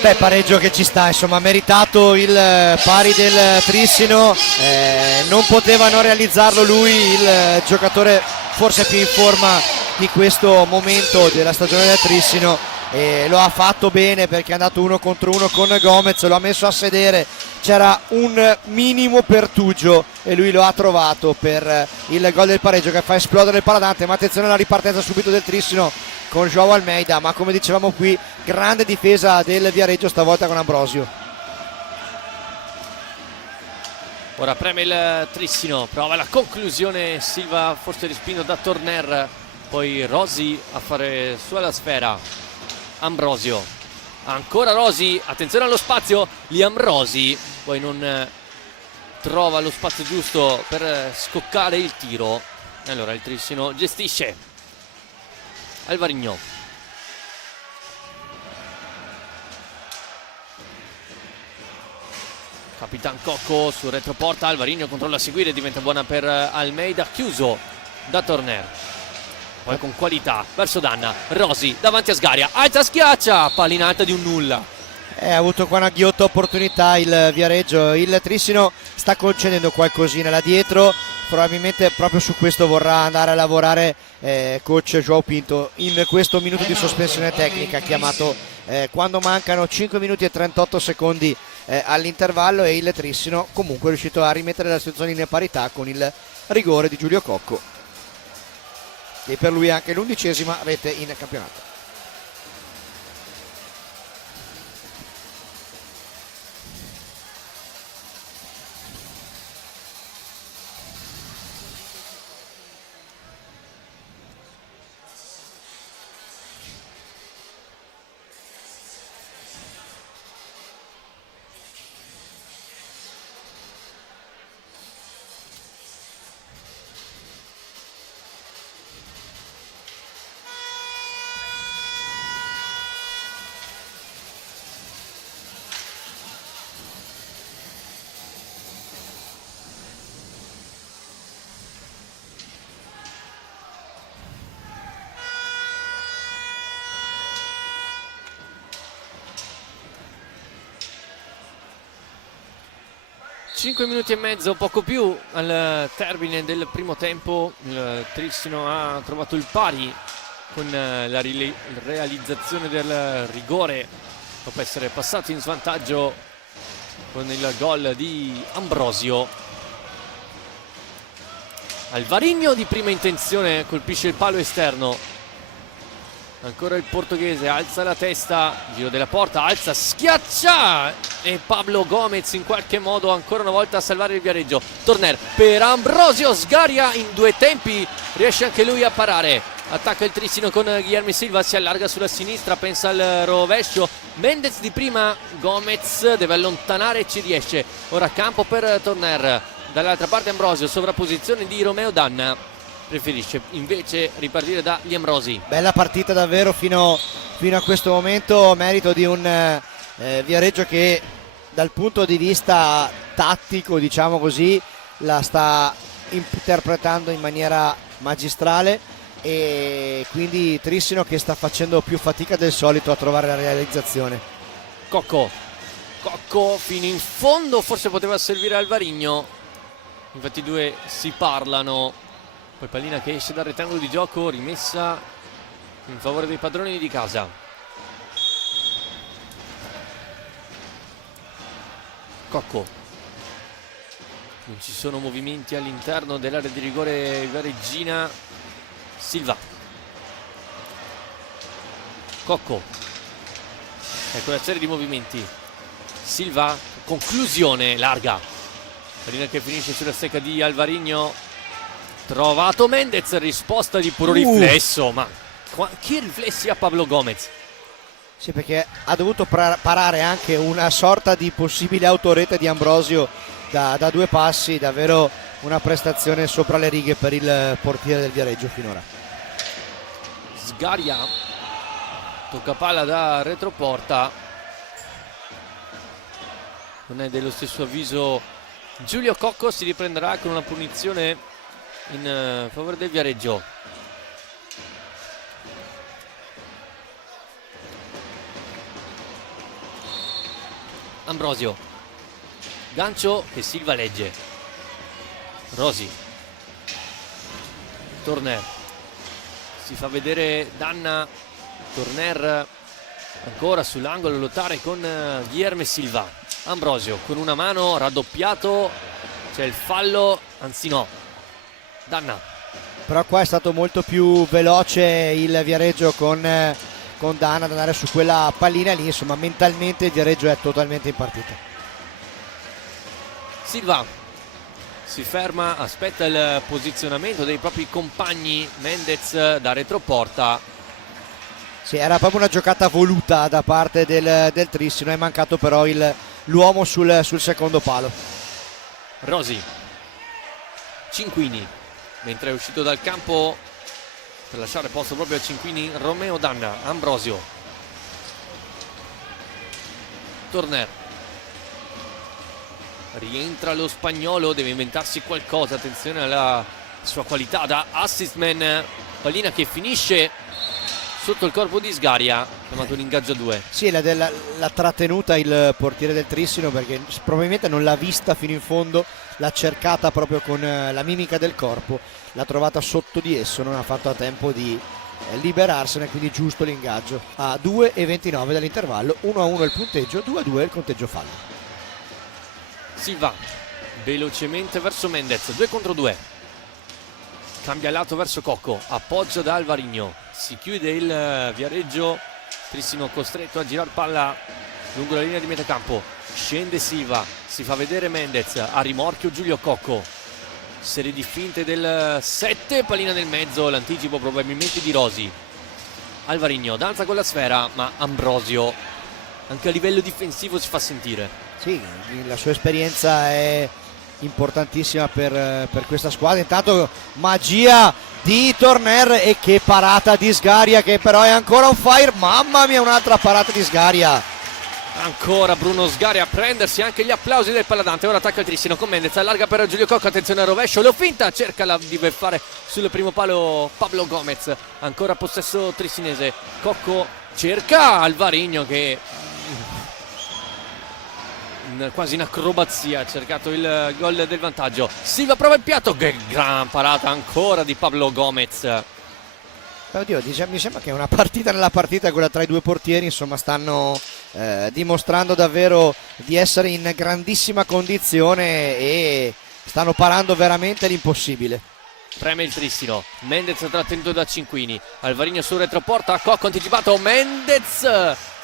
Beh, pareggio che ci sta, insomma, meritato il pari del Trissino, non poteva realizzarlo lui, il giocatore forse più in forma di questo momento della stagione del Trissino, e lo ha fatto bene perché è andato 1 contro 1 con Gomez, lo ha messo a sedere, c'era un minimo pertugio e lui lo ha trovato per il gol del pareggio che fa esplodere il paladante. Ma attenzione alla ripartenza subito del Trissino con João Almeida, ma come dicevamo qui grande difesa del Viareggio stavolta con Ambrosio. Ora preme il Trissino, prova la conclusione Silva, forse respinto da Torner, poi Rosi a fare su alla sfera, Ambrosio, ancora Rosi, attenzione allo spazio, Liam Rosi poi non trova lo spazio giusto per scoccare il tiro. E allora il Trissino gestisce. Alvarinho, Capitan Cocco sul retroporta, Alvarinho controlla a seguire, diventa buona per Almeida, chiuso da Torner, poi con qualità verso Danna, Rosi davanti a Sgaria, alza schiaccia, pallina alta di un nulla. Ha avuto qua una ghiotta opportunità il Viareggio, il Trissino sta concedendo qualcosina là dietro, probabilmente proprio su questo vorrà andare a lavorare coach João Pinto in questo minuto di sospensione tecnica chiamato quando mancano 5 minuti e 38 secondi all'intervallo, e il Trissino comunque è riuscito a rimettere la situazione in parità con il rigore di Giulio Cocco, e per lui anche l'11ª rete in campionato. Cinque minuti e mezzo, poco più al termine del primo tempo. Il Trissino ha trovato il pari con la realizzazione del rigore dopo essere passato in svantaggio con il gol di Ambrosio. Alvarinho di prima intenzione colpisce il palo esterno, ancora il portoghese alza la testa, giro della porta, alza, schiaccia, e Pablo Gomez in qualche modo ancora una volta a salvare il Viareggio. Torner per Ambrosio, Sgaria in 2 tempi riesce anche lui a parare, attacca il Trissino con Guilherme Silva, si allarga sulla sinistra, pensa al rovescio, Mendez di prima, Gomez deve allontanare e ci riesce. Ora campo per Torner, dall'altra parte Ambrosio, sovrapposizione di Romeo Danna, preferisce invece ripartire da Liam Rosi. Bella partita davvero fino a questo momento, merito di un Viareggio che dal punto di vista tattico, diciamo così, la sta interpretando in maniera magistrale, e quindi Trissino che sta facendo più fatica del solito a trovare la realizzazione. Cocco fino in fondo, forse poteva servire Alvarino, infatti i due si parlano. Poi pallina che esce dal rettangolo di gioco, rimessa in favore dei padroni di casa. Cocco, non ci sono movimenti all'interno dell'area di rigore vareggina. Silva, Cocco, ecco la serie di movimenti. Silva, conclusione larga, pallina che finisce sulla secca di Alvarino. Trovato Mendez, risposta di puro riflesso, ma che riflessi a Pablo Gomez. Sì, perché ha dovuto parare anche una sorta di possibile autorete di Ambrosio da 2 passi. Davvero una prestazione sopra le righe per il portiere del Viareggio finora. Sgaria, tocca palla da retroporta, non è dello stesso avviso Giulio Cocco, si riprenderà con una punizione in favore del Viareggio. Ambrosio, gancio che Silva legge. Rosi, Torner, si fa vedere Danna. Torner ancora sull'angolo a lottare con Guilherme Silva. Ambrosio con una mano, raddoppiato, c'è il fallo, anzi no, Danna. Però qua è stato molto più veloce il Viareggio con Danna ad andare su quella pallina lì. Insomma, mentalmente il Viareggio è totalmente in partita. Silva si ferma, aspetta il posizionamento dei propri compagni. Mendez da retroporta. Sì, era proprio una giocata voluta da parte del Trissino, è mancato però l'uomo sul secondo palo. Rosi, Cinquini, mentre è uscito dal campo per lasciare posto proprio a Cinquini Romeo Danna. Ambrosio, Torner, rientra lo spagnolo, deve inventarsi qualcosa, attenzione alla sua qualità da assist man. Pallina che finisce sotto il corpo di Sgaria, chiamato un ingaggio a 2. Sì, l'ha trattenuta il portiere del Trissino perché probabilmente non l'ha vista fino in fondo, l'ha cercata proprio con la mimica del corpo, l'ha trovata sotto di esso, non ha fatto a tempo di liberarsene, quindi giusto l'ingaggio. A 2:29 dall'intervallo, 1-1 il punteggio, 2-2 il conteggio fallo. Silva velocemente verso Mendez, 2 contro 2, cambia lato verso Cocco, appoggia da Alvarino, si chiude il Viareggio. Trissino costretto a girare palla lungo la linea di metacampo, scende Silva, si fa vedere Mendez, a rimorchio Giulio Cocco, serie di finte del 7, pallina nel mezzo, l'anticipo probabilmente di Rosi. Alvarino danza con la sfera, ma Ambrosio anche a livello difensivo si fa sentire. Sì, la sua esperienza è importantissima per questa squadra. Intanto magia di Torner e che parata di Sgaria, che però è ancora on fire. Mamma mia, un'altra parata di Sgaria. Ancora Bruno Sgaria a prendersi anche gli applausi del Paladante. Ora attacca il Trissino con Mendez, allarga per Giulio Cocco, attenzione al rovescio, lo finta, cerca di beffare sul primo palo Pablo Gomez. Ancora possesso trissinese, Cocco cerca Alvarino che quasi in acrobazia ha cercato il gol del vantaggio. Silva prova il piatto, che gran parata ancora di Pablo Gomez. Oddio, mi sembra che è una partita nella partita quella tra i due portieri, insomma stanno dimostrando davvero di essere in grandissima condizione e stanno parando veramente l'impossibile. Preme il Trissino, Mendez trattenuto da Cinquini, Alvarino su retroporta, Cocco anticipato, Mendez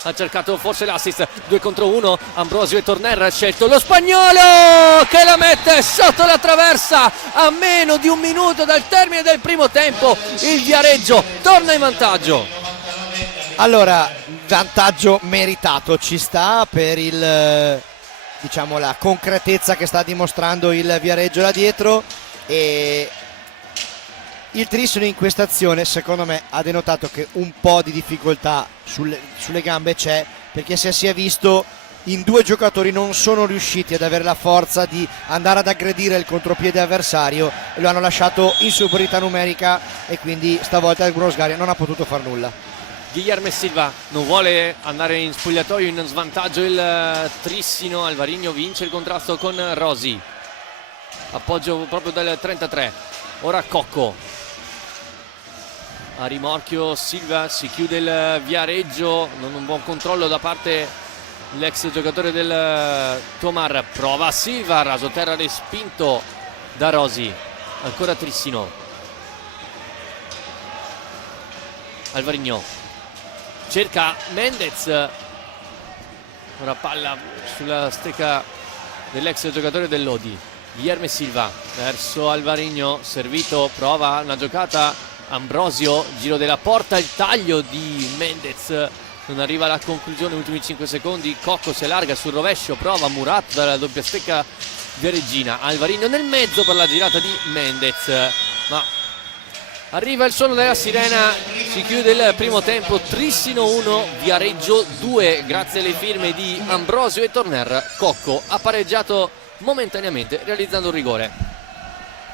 ha cercato forse l'assist, 2 contro 1, Ambrosio e Torner, ha scelto lo spagnolo che la mette sotto la traversa a meno di un minuto dal termine del primo tempo. Il Viareggio torna in vantaggio. Allora, vantaggio meritato, ci sta per diciamo la concretezza che sta dimostrando il Viareggio là dietro, e il Trissino in questa azione secondo me ha denotato che un po' di difficoltà sulle gambe c'è, perché se si è visto in due giocatori non sono riusciti ad avere la forza di andare ad aggredire il contropiede avversario e lo hanno lasciato in superiorità numerica, e quindi stavolta il Brunosgaria non ha potuto far nulla. Guilherme Silva non vuole andare in spogliatoio in svantaggio il Trissino. Alvarinho vince il contrasto con Rosi, appoggio proprio dal 33. Ora Cocco a rimorchio, Silva, si chiude il Viareggio, non un buon controllo da parte l'ex giocatore del Tomar, prova Silva, raso terra respinto da Rosi. Ancora Trissino, Alvarinho cerca Mendez, ora palla sulla stecca dell'ex giocatore del Lodi. Guilherme Silva verso Alvarinho, servito, prova una giocata Ambrosio, giro della porta, il taglio di Mendez non arriva alla conclusione, ultimi 5 secondi. Cocco si allarga sul rovescio, prova Murat dalla doppia stecca di Regina. Alvarinho nel mezzo per la girata di Mendez, ma arriva il suono della sirena, si chiude il primo tempo. Trissino 1, Viareggio 2, grazie alle firme di Ambrosio e Torner. Cocco ha pareggiato momentaneamente realizzando un rigore,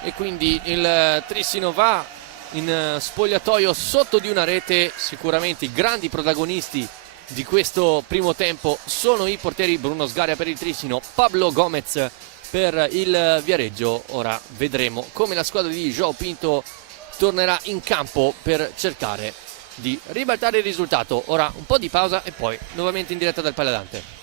e quindi il Trissino va in spogliatoio sotto di una rete. Sicuramente i grandi protagonisti di questo primo tempo sono i portieri Brunosgaria per il Trissino, Pablo Gomez per il Viareggio. Ora vedremo come la squadra di João Pinto tornerà in campo per cercare di ribaltare il risultato. Ora un po' di pausa e poi nuovamente in diretta dal Paladante.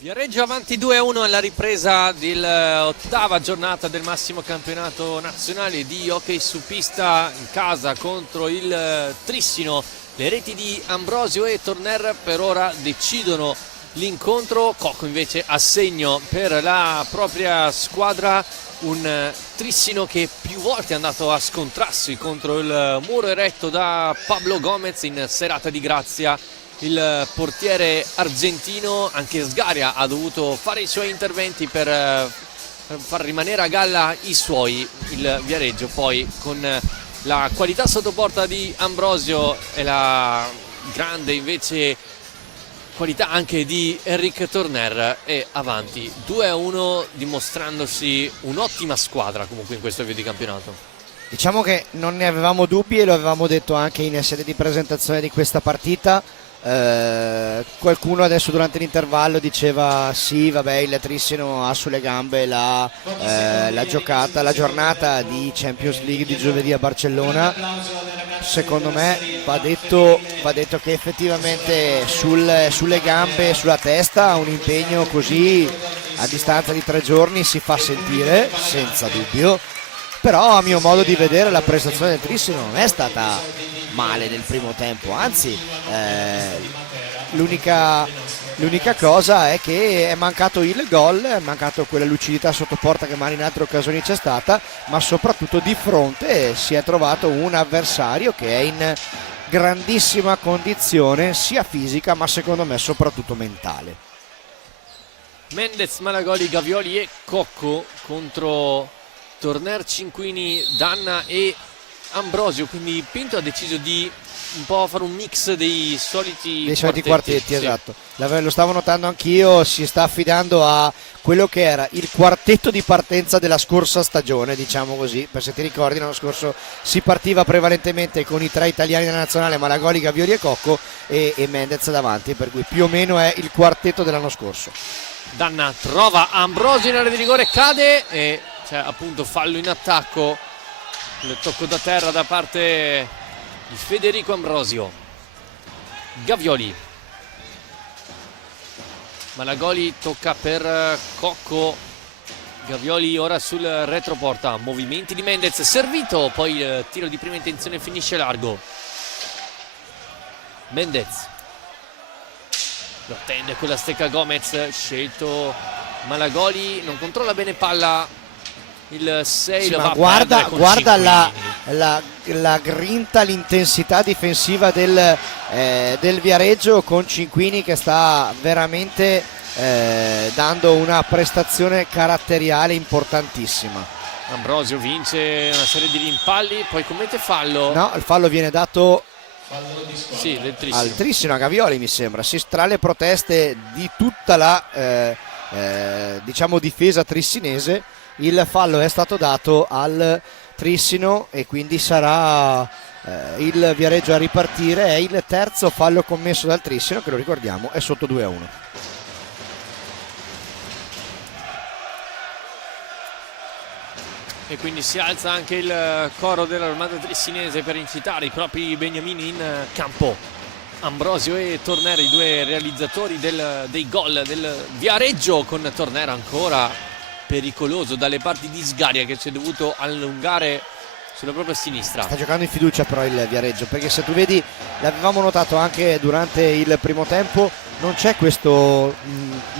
Viareggio avanti 2-1 alla ripresa dell'ottava giornata del massimo campionato nazionale di hockey su pista in casa contro il Trissino. Le reti di Ambrosio e Torner per ora decidono l'incontro. Cocco invece a segno per la propria squadra, un Trissino che più volte è andato a scontrarsi contro il muro eretto da Pablo Gomez in serata di grazia. Il portiere argentino, anche Sgaria, ha dovuto fare i suoi interventi per far rimanere a galla i suoi. Il Viareggio poi con la qualità sottoporta di Ambrosio e la grande invece qualità anche di Eric Torner è avanti 2-1, dimostrandosi un'ottima squadra comunque in questo avvio di campionato. Diciamo che non ne avevamo dubbi e lo avevamo detto anche in sede di presentazione di questa partita. Qualcuno adesso durante l'intervallo diceva sì, vabbè, il Trissino ha sulle gambe la giocata, la giornata di Champions League di giovedì a Barcellona. Secondo me va detto che effettivamente sulle gambe e sulla testa un impegno così a distanza di 3 giorni si fa sentire senza dubbio. Però a mio modo di vedere la prestazione del Trissino non è stata male nel primo tempo, anzi l'unica cosa è che è mancato il gol, è mancato quella lucidità sotto porta che magari in altre occasioni c'è stata, ma soprattutto di fronte si è trovato un avversario che è in grandissima condizione sia fisica ma secondo me soprattutto mentale. Mendez, Malagoli, Gavioli e Cocco contro Torner, Cinquini, Danna e Ambrosio, quindi Pinto ha deciso di un po' fare un mix dei soliti quartetti, sì. Esatto, lo stavo notando anch'io, si sta affidando a quello che era il quartetto di partenza della scorsa stagione, diciamo così, per se ti ricordi l'anno scorso si partiva prevalentemente con i 3 italiani della nazionale, Malagoli, Gavioli e Cocco e Mendez davanti, per cui più o meno è il quartetto dell'anno scorso. Danna trova Ambrosio in area di rigore, cade e c'è appunto fallo in attacco, il tocco da terra da parte di Federico Ambrosio. Gavioli, Malagoli tocca per Cocco, Gavioli ora sul retroporta, movimenti di Mendez, servito, poi il tiro di prima intenzione finisce largo. Mendez lo attende con la stecca Gomez, scelto Malagoli, non controlla bene palla, il 6 sì, lo va guarda la grinta, l'intensità difensiva del Viareggio con Cinquini che sta veramente dando una prestazione caratteriale importantissima. Ambrosio vince una serie di rimpalli, poi commette fallo. No, il fallo viene dato sì, al Trissino, a Gavioli mi sembra, sì, tra le proteste di tutta la diciamo difesa trissinese. Il fallo è stato dato al Trissino e quindi sarà il Viareggio a ripartire. È il terzo fallo commesso dal Trissino, che lo ricordiamo è sotto 2-1. E quindi si alza anche il coro dell'armata trissinese per incitare i propri beniamini in campo. Ambrosio e Torner, i 2 realizzatori dei gol del Viareggio, con Torner ancora pericoloso dalle parti di Sgaria che si è dovuto allungare sulla propria sinistra. Sta giocando in fiducia però il Viareggio, perché se tu vedi, l'avevamo notato anche durante il primo tempo, non c'è questa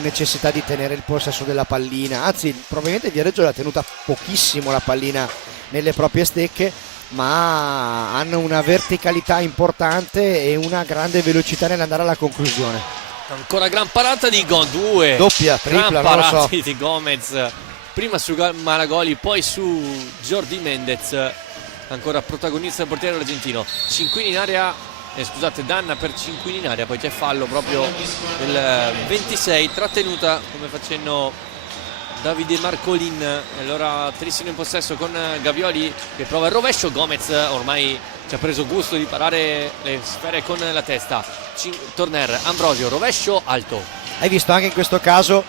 necessità di tenere il possesso della pallina, anzi probabilmente il Viareggio l'ha tenuta pochissimo la pallina nelle proprie stecche, ma hanno una verticalità importante e una grande velocità nell'andare alla conclusione. Ancora gran parata di Gondue, doppia, tripla, gran non lo parata so. di Gomez, prima su Malagoli, poi su Jordi Mendez, ancora protagonista del portiere argentino. Cinquini in area, scusate, Danna per Cinquini in area, poi c'è fallo proprio del 26, trattenuta come facendo Davide Marcolin. Allora Trissino in possesso con Gavioli che prova il rovescio, Gomez ormai ci ha preso gusto di parare le sfere con la testa. Torner, Ambrosio, rovescio alto. Hai visto anche in questo caso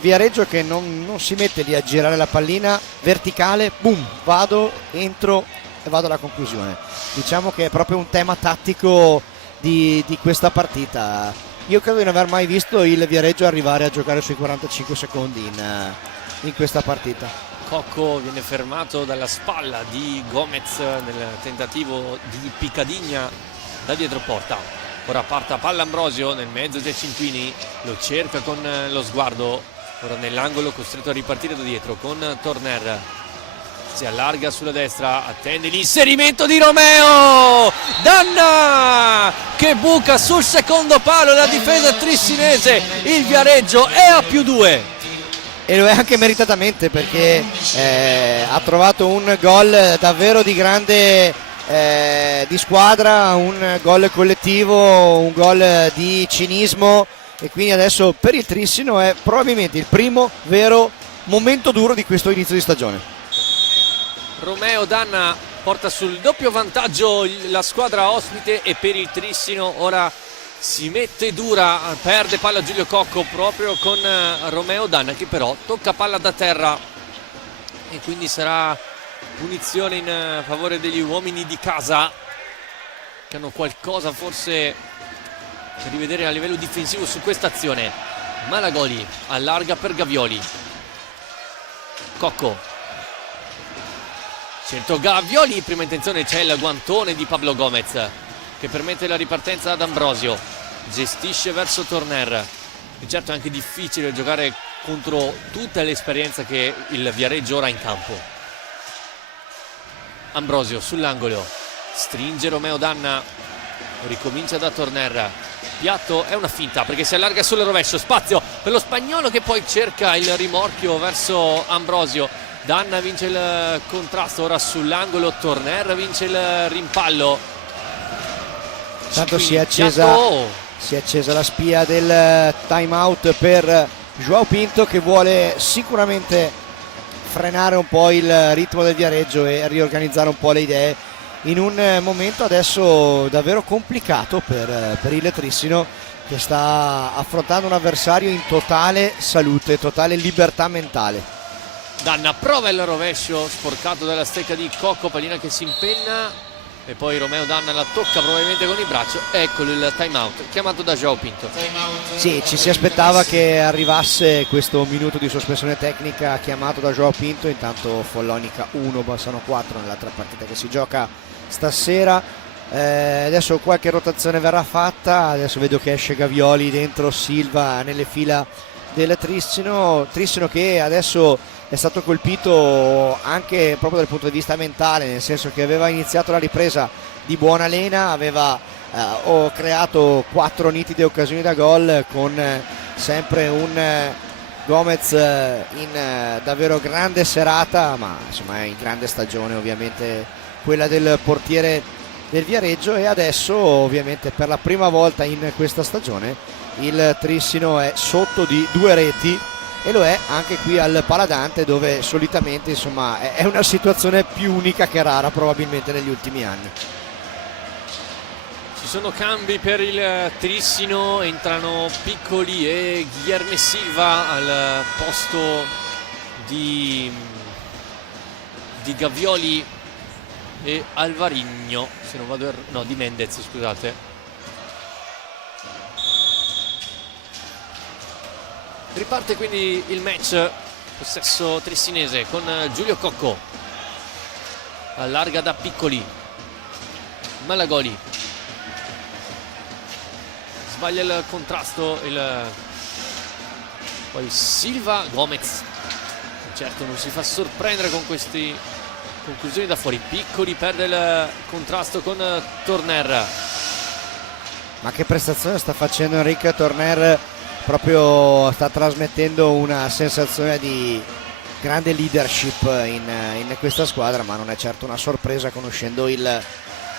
Viareggio che non si mette lì a girare la pallina, verticale, boom, vado, entro e vado alla conclusione. Diciamo che è proprio un tema tattico di questa partita. io credo di non aver mai visto il Viareggio arrivare a giocare sui 45 secondi in questa partita. Cocco viene fermato dalla spalla di Gomez nel tentativo di Piccadigna da dietro porta. Ora parta palla Ambrosio nel mezzo dei Cinquini, lo cerca con lo sguardo, ora nell'angolo costretto a ripartire da dietro con Torner. Si allarga sulla destra, attende l'inserimento di Romeo, Danna che buca sul secondo palo la difesa trissinese, il Viareggio è a +2 e lo è anche meritatamente, perché ha trovato un gol davvero di grande di squadra, un gol collettivo, un gol di cinismo, e quindi adesso per il Trissino è probabilmente il primo vero momento duro di questo inizio di stagione. Romeo Danna porta sul doppio vantaggio la squadra ospite, e per il Trissino ora si mette dura, perde palla Giulio Cocco proprio con Romeo Danna, che però tocca palla da terra e quindi sarà punizione in favore degli uomini di casa, che hanno qualcosa forse da rivedere a livello difensivo su questa azione. Malagoli allarga per Gavioli, Cocco, certo Gavioli, prima intenzione, c'è il guantone di Pablo Gomez che permette la ripartenza ad Ambrosio, gestisce verso Torner. E certo è anche difficile giocare contro tutta l'esperienza che il Viareggio ora ha in campo. Ambrosio sull'angolo, stringe Romeo Danna, ricomincia da Torner, piatto, è una finta perché si allarga sul rovescio, spazio per lo spagnolo che poi cerca il rimorchio verso Ambrosio. Danna vince il contrasto ora sull'angolo, Torner vince il rimpallo. Tanto si è accesa la spia del time out per Joao Pinto, che vuole sicuramente frenare un po' il ritmo del Viareggio e riorganizzare un po' le idee in un momento adesso davvero complicato per il Trissino, che sta affrontando un avversario in totale salute, totale libertà mentale. Danna prova il rovescio sporcato dalla stecca di Cocco, pallina che si impenna e poi Romeo Danna la tocca probabilmente con il braccio. Eccolo il time out chiamato da Joao Pinto. Sì, ci si aspettava che arrivasse questo minuto di sospensione tecnica chiamato da Joao Pinto. Intanto Follonica 1, Bassano 4 nell'altra partita che si gioca stasera. Adesso qualche rotazione verrà fatta, adesso vedo che esce Gavioli, dentro Silva nelle fila del Trissino che adesso è stato colpito anche proprio dal punto di vista mentale, nel senso che aveva iniziato la ripresa di buona lena, aveva creato 4 nitide occasioni da gol, con sempre un Gomez in davvero grande serata, ma insomma è in grande stagione ovviamente quella del portiere del Viareggio, e adesso ovviamente per la prima volta in questa stagione il Trissino è sotto di 2 reti, e lo è anche qui al Paladante, dove solitamente insomma è una situazione più unica che rara probabilmente negli ultimi anni. Ci sono cambi per il Trissino, entrano Piccoli e Guilherme Silva al posto di Gavioli e Alvarigno, se non vado no, di Mendez, scusate. Riparte quindi il match, possesso trissinese con Giulio Cocco, allarga da Piccoli, Malagoli, sbaglia il contrasto, poi Silva, Gomez, certo non si fa sorprendere con queste conclusioni da fuori. Piccoli perde il contrasto con Torner. Ma che prestazione sta facendo Enrique Torner, proprio sta trasmettendo una sensazione di grande leadership in questa squadra, ma non è certo una sorpresa conoscendo il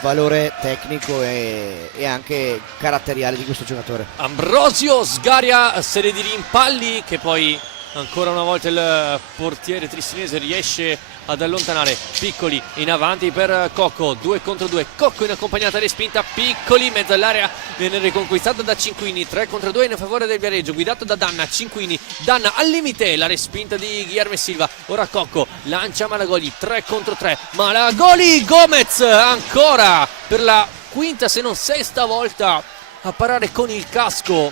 valore tecnico e anche caratteriale di questo giocatore. Ambrosio sgaria serie di rimpalli che poi ancora una volta il portiere tristinese riesce ad allontanare. Piccoli in avanti per Cocco, 2 contro 2, Cocco in accompagnata respinta, Piccoli, mezzo all'area, viene riconquistata da Cinquini, 3 contro 2 in favore del Viareggio, guidato da Danna. Cinquini, Danna al limite, la respinta di Guilherme Silva, ora Cocco lancia Malagoli, 3 contro 3, Malagoli, Gomez ancora per la quinta se non sesta volta a parare con il casco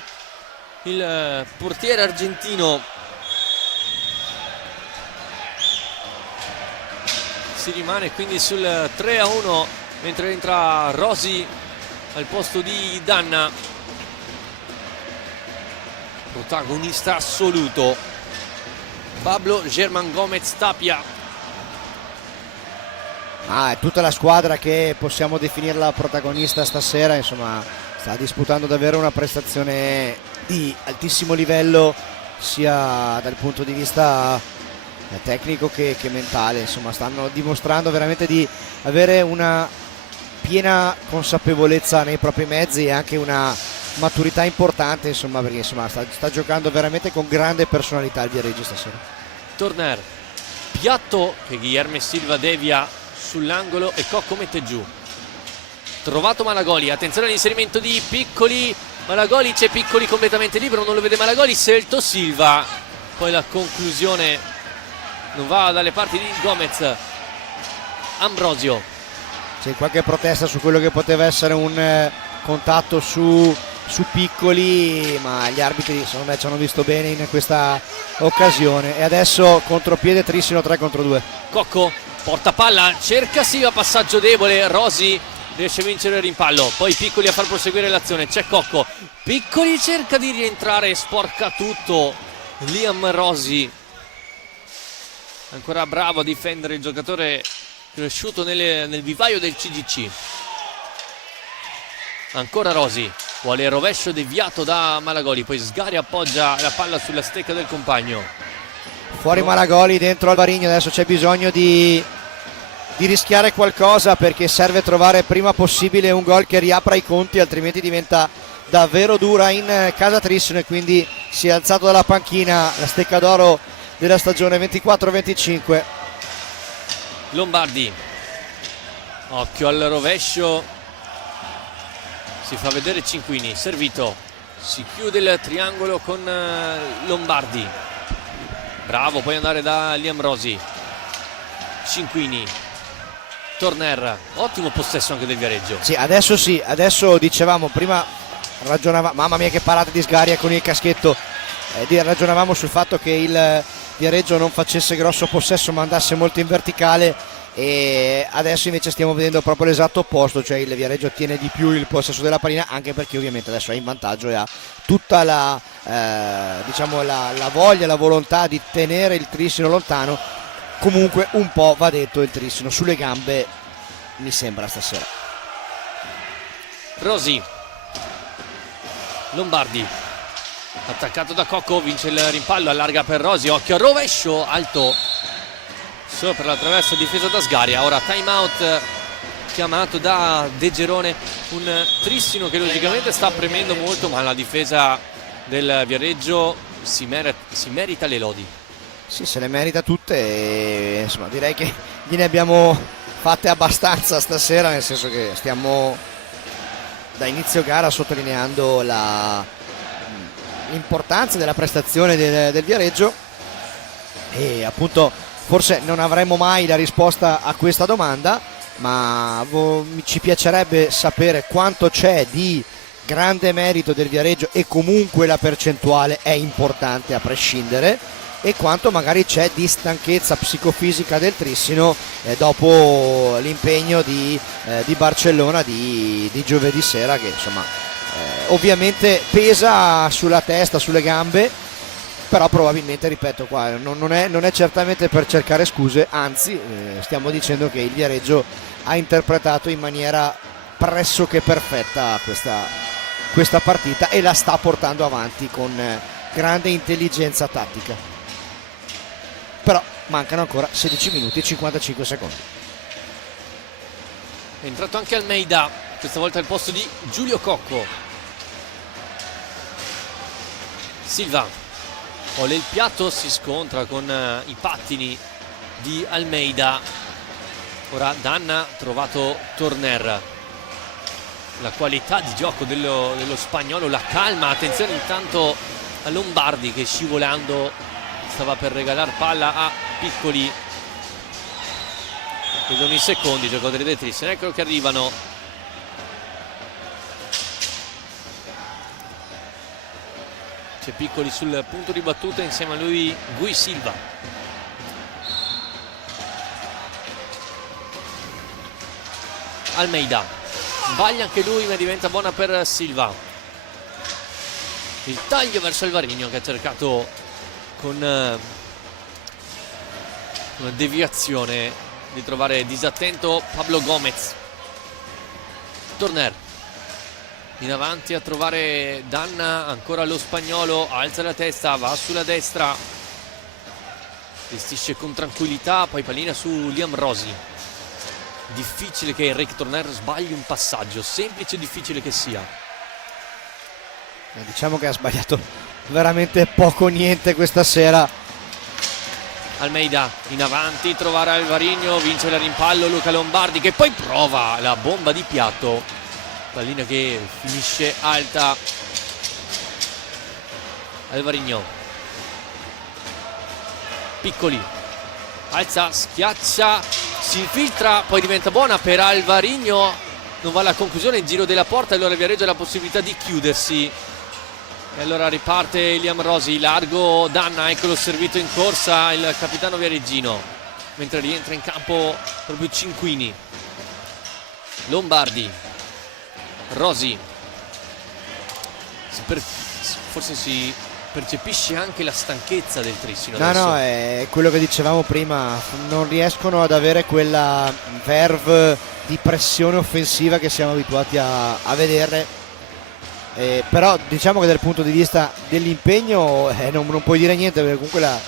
il portiere argentino. Si rimane quindi sul 3-1 mentre entra Rossi al posto di Danna, protagonista assoluto Pablo Germán Gómez Tapia. È tutta la squadra che possiamo definirla protagonista stasera, insomma sta disputando davvero una prestazione di altissimo livello sia dal punto di vista tecnico che mentale, insomma stanno dimostrando veramente di avere una piena consapevolezza nei propri mezzi e anche una maturità importante, insomma, perché insomma sta giocando veramente con grande personalità il Viareggio stasera. Torner, piatto che Guilherme Silva devia sull'angolo e Cocco mette giù. Trovato Malagoli, attenzione all'inserimento di Piccoli, Malagoli, c'è Piccoli completamente libero, non lo vede Malagoli, Selto Silva, poi la conclusione non va dalle parti di Gomez. Ambrosio, c'è qualche protesta su quello che poteva essere un contatto su Piccoli, ma gli arbitri secondo me ci hanno visto bene in questa occasione. E adesso contropiede Trissino 3 contro 2. Cocco porta palla, cerca Silva, passaggio debole, Rossi riesce a vincere il rimpallo, poi Piccoli a far proseguire l'azione, c'è Cocco, Piccoli cerca di rientrare, sporca tutto Liam Rossi, ancora bravo a difendere il giocatore cresciuto nel vivaio del CGC. Ancora Rossi, vuole il rovescio deviato da Malagoli, poi Sgari appoggia la palla sulla stecca del compagno. Fuori Malagoli, dentro Alvarino, adesso c'è bisogno di rischiare qualcosa perché serve trovare prima possibile un gol che riapra i conti, altrimenti diventa davvero dura in casa Trissino, e quindi si è alzato dalla panchina la stecca d'oro della stagione 24-25. Lombardi, occhio al rovescio, si fa vedere Cinquini, servito, si chiude il triangolo con Lombardi, bravo, puoi andare da Liam Rossi, Cinquini, Torner, ottimo possesso anche del Viareggio. Sì, adesso dicevamo prima, mamma mia che parata di Sgaria con il caschetto, ragionavamo sul fatto che il Viareggio non facesse grosso possesso ma andasse molto in verticale, e adesso invece stiamo vedendo proprio l'esatto opposto, cioè il Viareggio tiene di più il possesso della pallina, anche perché ovviamente adesso è in vantaggio e ha tutta la voglia, la volontà di tenere il Trissino lontano. Comunque un po' va detto, il Trissino sulle gambe mi sembra stasera. Rossi, Lombardi, attaccato da Cocco, vince il rimpallo, allarga per Rossi, occhio al rovescio, alto sopra la traversa, difesa da Sgaria. Ora time out chiamato da De Gerone, un Trissino che logicamente sta premendo molto, ma la difesa del Viareggio si merita le lodi. Sì, se le merita tutte e, insomma, direi che gliene abbiamo fatte abbastanza stasera, nel senso che stiamo da inizio gara sottolineando l'importanza della prestazione del Viareggio, e appunto forse non avremo mai la risposta a questa domanda, ma ci piacerebbe sapere quanto c'è di grande merito del Viareggio, e comunque la percentuale è importante a prescindere, e quanto magari c'è di stanchezza psicofisica del Trissino dopo l'impegno di Barcellona di giovedì sera, che insomma ovviamente pesa sulla testa, sulle gambe, però probabilmente, ripeto, qua non è certamente per cercare scuse, anzi stiamo dicendo che il Viareggio ha interpretato in maniera pressoché perfetta questa partita e la sta portando avanti con grande intelligenza tattica. Però mancano ancora 16 minuti e 55 secondi. È entrato anche Almeida, questa volta al posto di Giulio Cocco. Silva, Ole il piatto, si scontra con i pattini di Almeida. Ora Danna ha trovato Torner. La qualità di gioco dello spagnolo, la calma, attenzione intanto a Lombardi che scivolando stava per regalare palla a Piccoli. Vedono i secondi i giocatori del Trissino, ecco che arrivano. c'è Piccoli sul punto di battuta, insieme a lui Gui Silva. Almeida sbaglia anche lui, ma diventa buona per Silva. Il taglio verso Alvarinho, che ha cercato con una deviazione di trovare disattento Pablo Gomez. Torner in avanti a trovare Danna, ancora lo spagnolo, alza la testa, va sulla destra, gestisce con tranquillità, poi pallina su Liam Rossi. Difficile che Enric Torner sbagli un passaggio, semplice o difficile che sia. Diciamo che ha sbagliato veramente poco niente questa sera. Almeida in avanti, trovare Alvarinho, vince il rimpallo Luca Lombardi, che poi prova la bomba di piatto, pallina che finisce alta. Alvarinho, Piccoli, alza, schiaccia, si infiltra, poi diventa buona per Alvarinho, non va alla conclusione, il giro della porta, allora Viareggio ha la possibilità di chiudersi. E allora riparte Liam Rossi, largo Danna, eccolo servito in corsa il capitano viareggino, mentre rientra in campo proprio Cinquini. Lombardi, Rossi, forse si percepisce anche la stanchezza del Trissino. No, è quello che dicevamo prima, non riescono ad avere quella verve di pressione offensiva che siamo abituati a vedere. Però diciamo che dal punto di vista dell'impegno non puoi dire niente, perché comunque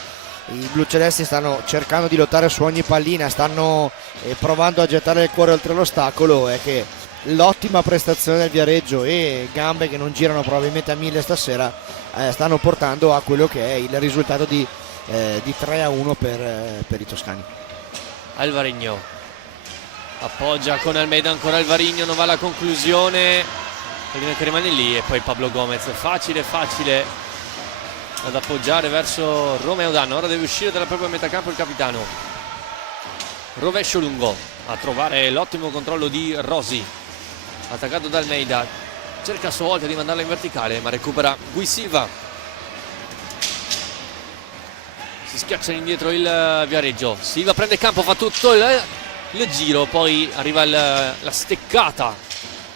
i blucelesti stanno cercando di lottare su ogni pallina, stanno provando a gettare il cuore oltre l'ostacolo. È che l'ottima prestazione del Viareggio e gambe che non girano probabilmente a 1000 stasera stanno portando a quello che è il risultato di 3-1 per i toscani. Alvarinho appoggia con Almeida, ancora Alvarinho, non va alla conclusione, che rimane lì, e poi Pablo Gomez, facile ad appoggiare verso Romeo Danna. Ora deve uscire dalla propria metacampo il capitano. Rovescio lungo a trovare l'ottimo controllo di Rossi, attaccato da Almeida, cerca a sua volta di mandarla in verticale, ma recupera Gui Silva. Si schiaccia indietro il Viareggio, Silva prende campo, fa tutto il giro, poi arriva la steccata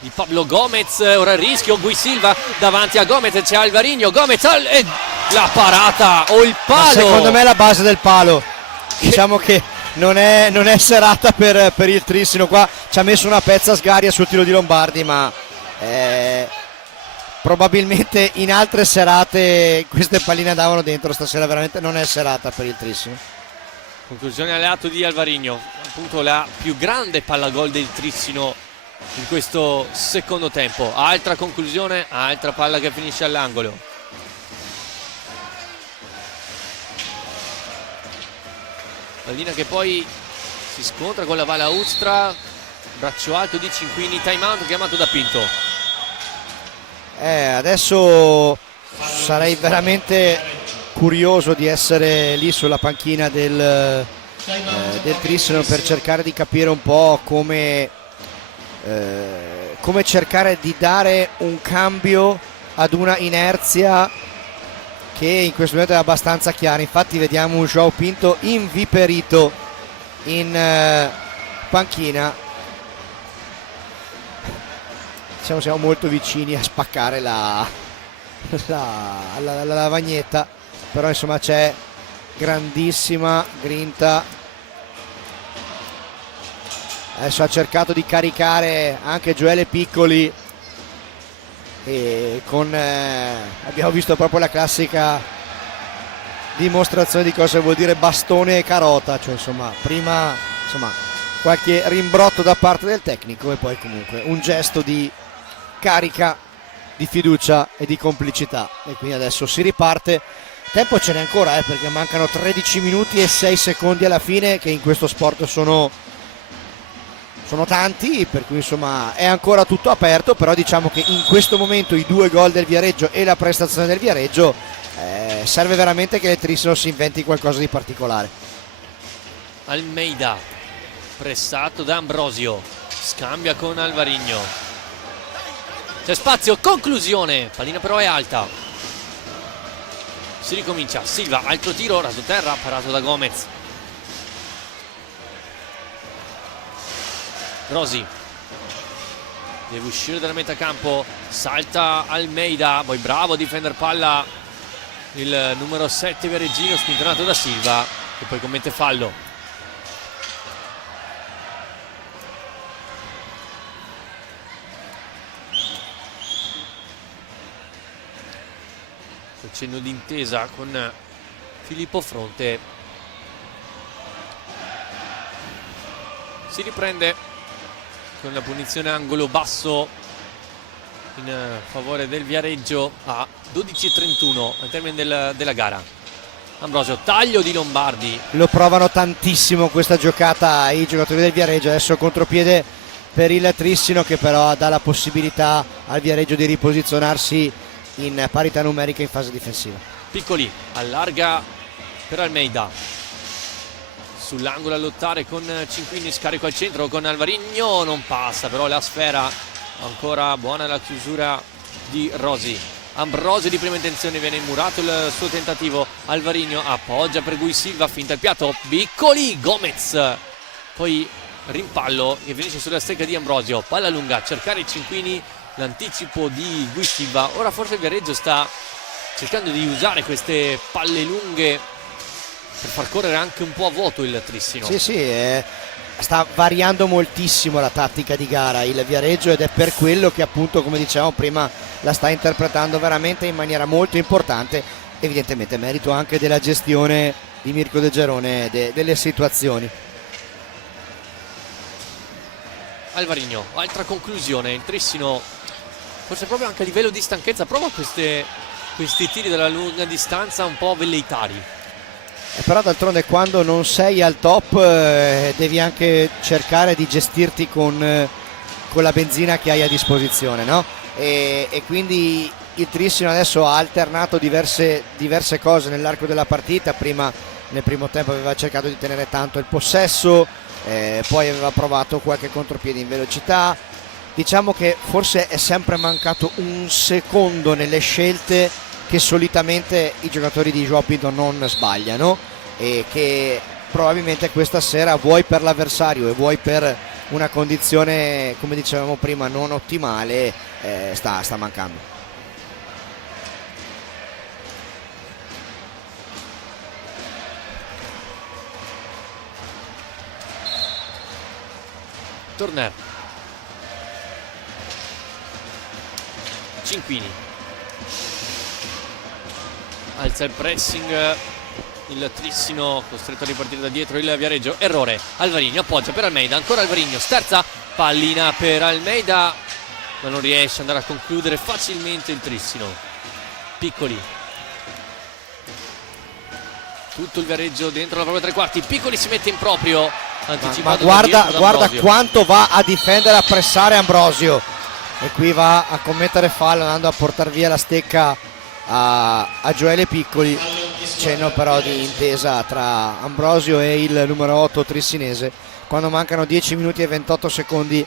di Pablo Gomez, ora il rischio, Gui Silva davanti a Gomez, c'è Alvarinho, Gomez e la parata o il palo. Ma secondo me è la base del palo, diciamo che non è serata per il Trissino. Qua ci ha messo una pezza sgaria sul tiro di Lombardi, ma probabilmente in altre serate queste palline andavano dentro, stasera veramente non è serata per il Trissino. Conclusione all'atto di Alvarinho, appunto la più grande palla gol del Trissino in questo secondo tempo. Altra conclusione, altra palla che finisce all'angolo. Pallina che poi si scontra con la Vala Ustra, braccio alto di Cinquini, time out chiamato da Pinto. Adesso sarei veramente curioso di essere lì sulla panchina del Trissino per cercare di capire un po' come cercare di dare un cambio ad una inerzia che in questo momento è abbastanza chiara. Infatti vediamo un João Pinto inviperito in panchina. Siamo molto vicini a spaccare la lavagnetta, però insomma c'è grandissima grinta. Adesso ha cercato di caricare anche Gioele Piccoli e abbiamo visto proprio la classica dimostrazione di cosa vuol dire bastone e carota, cioè prima qualche rimbrotto da parte del tecnico e poi comunque un gesto di carica, di fiducia e di complicità, e quindi adesso si riparte. Tempo ce n'è ancora, perché mancano 13 minuti e 6 secondi alla fine, che in questo sport sono tanti, per cui è ancora tutto aperto. Però diciamo che in questo momento i 2 gol del Viareggio e la prestazione del Viareggio serve veramente che il Trissino si inventi qualcosa di particolare. Almeida pressato da Ambrosio, scambia con Alvarinho, c'è spazio, conclusione, pallina però è alta. Si ricomincia, Silva, altro tiro, raso terra, parato da Gomez. Rosi deve uscire dalla metà campo, salta Almeida, poi bravo a difendere palla il numero 7 Viareggino, spintonato da Silva, che poi commette fallo. Facendo d'intesa con Filippo Fronte, si riprende con la punizione angolo basso in favore del Viareggio a 12:31 al termine della gara. Ambrosio, taglio di Lombardi. Lo provano tantissimo questa giocata i giocatori del Viareggio. Adesso contropiede per il Trissino, che però dà la possibilità al Viareggio di riposizionarsi in parità numerica in fase difensiva. Piccoli allarga per Almeida, sull'angolo a lottare con Cinquini, scarico al centro con Alvarino, non passa però la sfera, ancora buona la chiusura di Rosi. Ambrosio di prima intenzione, viene immurato il suo tentativo, Alvarino appoggia per Gui Silva, finta il piatto, Piccoli, Gomez, poi rimpallo che finisce sulla stecca di Ambrosio, palla lunga a cercare Cinquini, l'anticipo di Gui Silva. Ora forse il Viareggio sta cercando di usare queste palle lunghe per far correre anche un po' a vuoto il Trissino. Sì, sta variando moltissimo la tattica di gara il Viareggio, ed è per quello che appunto, come dicevamo prima, la sta interpretando veramente in maniera molto importante, evidentemente merito anche della gestione di Mirko De Gerone delle situazioni. Alvarino, altra conclusione, il Trissino forse proprio anche a livello di stanchezza prova questi tiri dalla lunga distanza un po' velleitari. Però d'altronde quando non sei al top devi anche cercare di gestirti con la benzina che hai a disposizione, no? E quindi il Trissino adesso ha alternato diverse cose nell'arco della partita. Prima nel primo tempo aveva cercato di tenere tanto il possesso, poi aveva provato qualche contropiede in velocità. Diciamo che forse è sempre mancato un secondo nelle scelte che solitamente i giocatori di Joao Pinto non sbagliano, e che probabilmente questa sera, vuoi per l'avversario e vuoi per una condizione, come dicevamo prima, non ottimale, sta mancando. Torner, Cinquini alza il pressing, il Trissino costretto a ripartire da dietro il Viareggio, errore, Alvarino appoggia per Almeida, ancora Alvarino, sterza, pallina per Almeida, ma non riesce ad andare a concludere facilmente il Trissino. Piccoli, tutto il Viareggio dentro la propria tre quarti, Piccoli si mette in proprio, anticipato ma da guarda Ambrosio. quanto va a difendere, a pressare Ambrosio, e qui va a commettere fallo andando a portare via la stecca a Gioele Piccoli. Cenno però di intesa tra Ambrosio e il numero 8 trissinese quando mancano 10 minuti e 28 secondi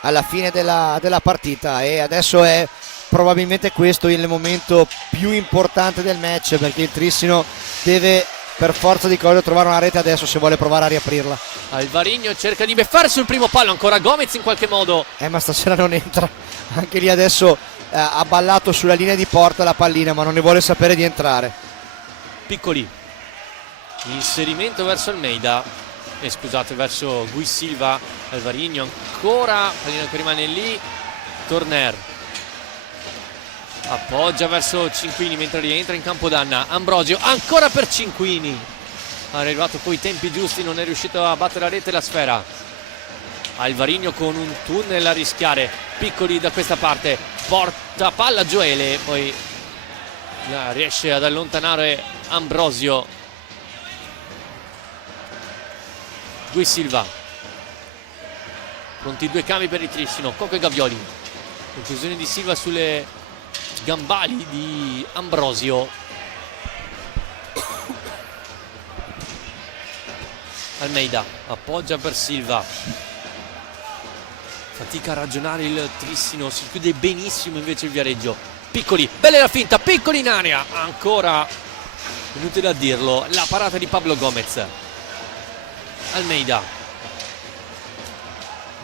alla fine della partita, e adesso è probabilmente questo il momento più importante del match, perché il Trissino deve per forza di cose trovare una rete adesso se vuole provare a riaprirla. Alvarino cerca di beffare sul primo palo, ancora Gomez in qualche modo, Ma stasera non entra, anche lì adesso ha ballato sulla linea di porta la pallina, ma non ne vuole sapere di entrare. Piccoli, inserimento verso Almeida, scusate, verso Gui Silva, Alvarino ancora, pallina che rimane lì, Torner appoggia verso Cinquini mentre rientra in campo Danna, Ambrosio ancora per Cinquini, è arrivato poi i tempi giusti, non è riuscito a battere la rete e la sfera. Alvarino con un tunnel a rischiare, Piccoli da questa parte, porta palla a Gioele, poi riesce ad allontanare Ambrosio. Gui Silva, pronti due cambi per il Trissino, Cocco e Gavioli, conclusione di Silva sulle gambali di Ambrosio. Almeida appoggia per Silva, fatica a ragionare il Trissino, si chiude benissimo invece il Viareggio. Piccoli, bella la finta, Piccoli in area, ancora inutile a dirlo, la parata di Pablo Gomez. Almeida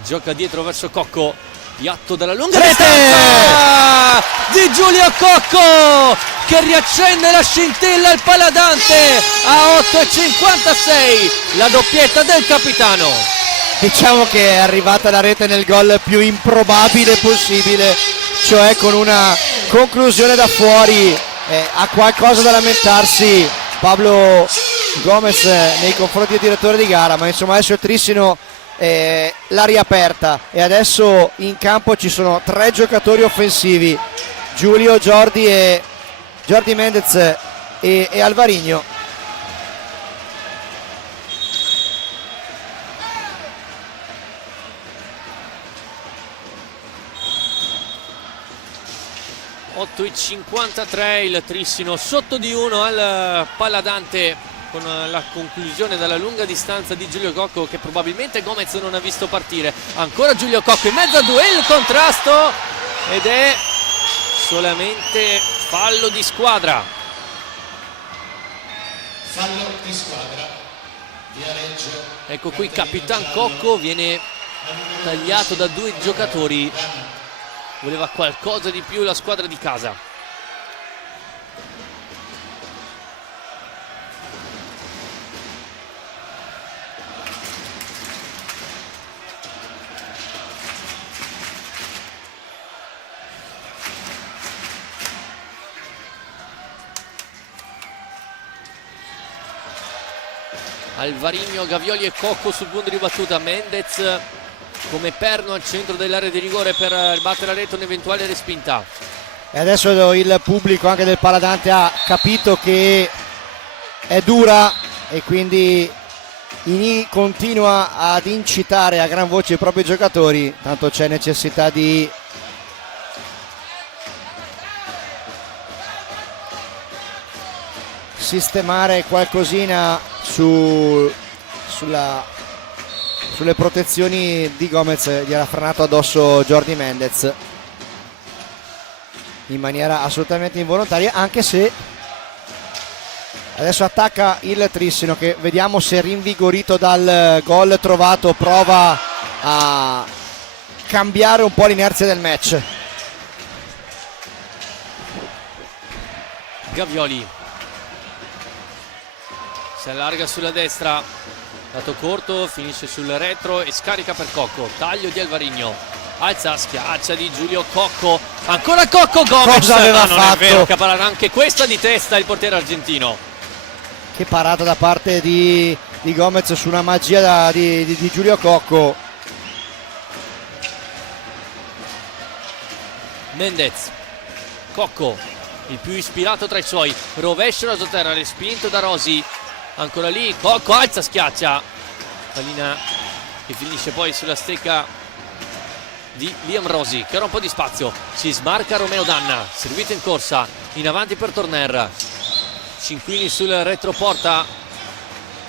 gioca dietro verso Cocco, piatto dalla lunga distanza di Giulio Cocco che riaccende la scintilla al Paladante a 8,56, la doppietta del capitano. Diciamo che è arrivata la rete nel gol più improbabile possibile, cioè con una conclusione da fuori. Ha qualcosa da lamentarsi Pablo Gomez nei confronti del direttore di gara, ma insomma adesso il Trissino l'ha riaperta e adesso in campo ci sono 3 giocatori offensivi, Giulio, Jordi Mendez e Alvarinho. e 53, il Trissino sotto di 1 al Paladante con la conclusione dalla lunga distanza di Giulio Cocco che probabilmente Gomez non ha visto partire. Ancora Giulio Cocco in mezzo a due, il contrasto ed è solamente fallo di squadra. Fallo di squadra. Viareggio. Ecco qui Capitan Cocco viene tagliato da 2 giocatori. Voleva qualcosa di più la squadra di casa. Alvarinho, Gavioli e Cocco sul punto di battuta. Mendez come perno al centro dell'area di rigore per battere a rete un'eventuale respinta. E adesso il pubblico anche del Paladante ha capito che è dura e quindi continua ad incitare a gran voce i propri giocatori, tanto c'è necessità di sistemare qualcosina sulle protezioni di Gomez. Gli era frenato addosso Jordi Mendez in maniera assolutamente involontaria, anche se adesso attacca il Trissino che vediamo se rinvigorito dal gol trovato prova a cambiare un po' l'inerzia del match. Gavioli si allarga sulla destra, lato corto, finisce sul retro e scarica per Cocco. Taglio di Alvarinho, alza, schiaccia di Giulio Cocco, ancora Cocco. Gomez cosa aveva non fatto? È vero, caparà anche questa di testa il portiere argentino. Che parata da parte di Gomez su una magia di Giulio Cocco. Mendez, Cocco il più ispirato tra i suoi, rovescio da sotterra, respinto da Rosi. Ancora lì, Cocco alza, schiaccia, pallina che finisce poi sulla stecca di Liam Rosi che ha un po' di spazio, si smarca Romeo Danna, servito in corsa, in avanti per Torner. Cinquini sul retroporta,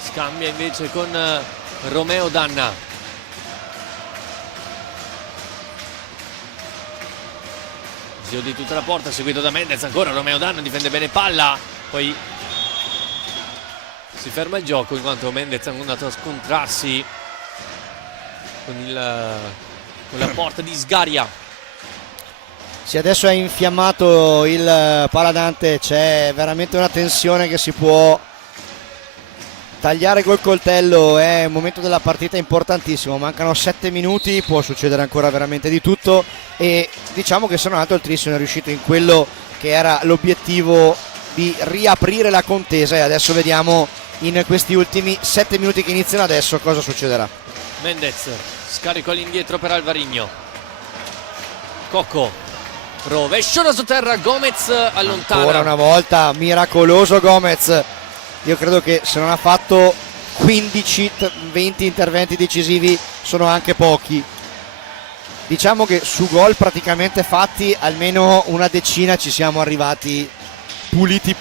scambia invece con Romeo Danna. Giro di tutta la porta seguito da Mendez, ancora Romeo Danna difende bene palla, poi si ferma il gioco in quanto Mendez è andato a scontrarsi con la porta di Sgaria. Sì, adesso è infiammato il Paladante, c'è veramente una tensione che si può tagliare col coltello. È un momento della partita importantissimo, mancano 7 minuti, può succedere ancora veramente di tutto e diciamo che se non altro il Trissino è riuscito in quello che era l'obiettivo di riaprire la contesa e adesso vediamo in questi ultimi 7 minuti che iniziano adesso cosa succederà. Mendez, scarico all'indietro per Alvarinho. Cocco, rovescio da sotterra, Gomez allontana. Ancora una volta miracoloso Gomez. Io credo che se non ha fatto 15-20 interventi decisivi sono anche pochi. Diciamo che su gol praticamente fatti almeno una decina ci siamo arrivati puliti.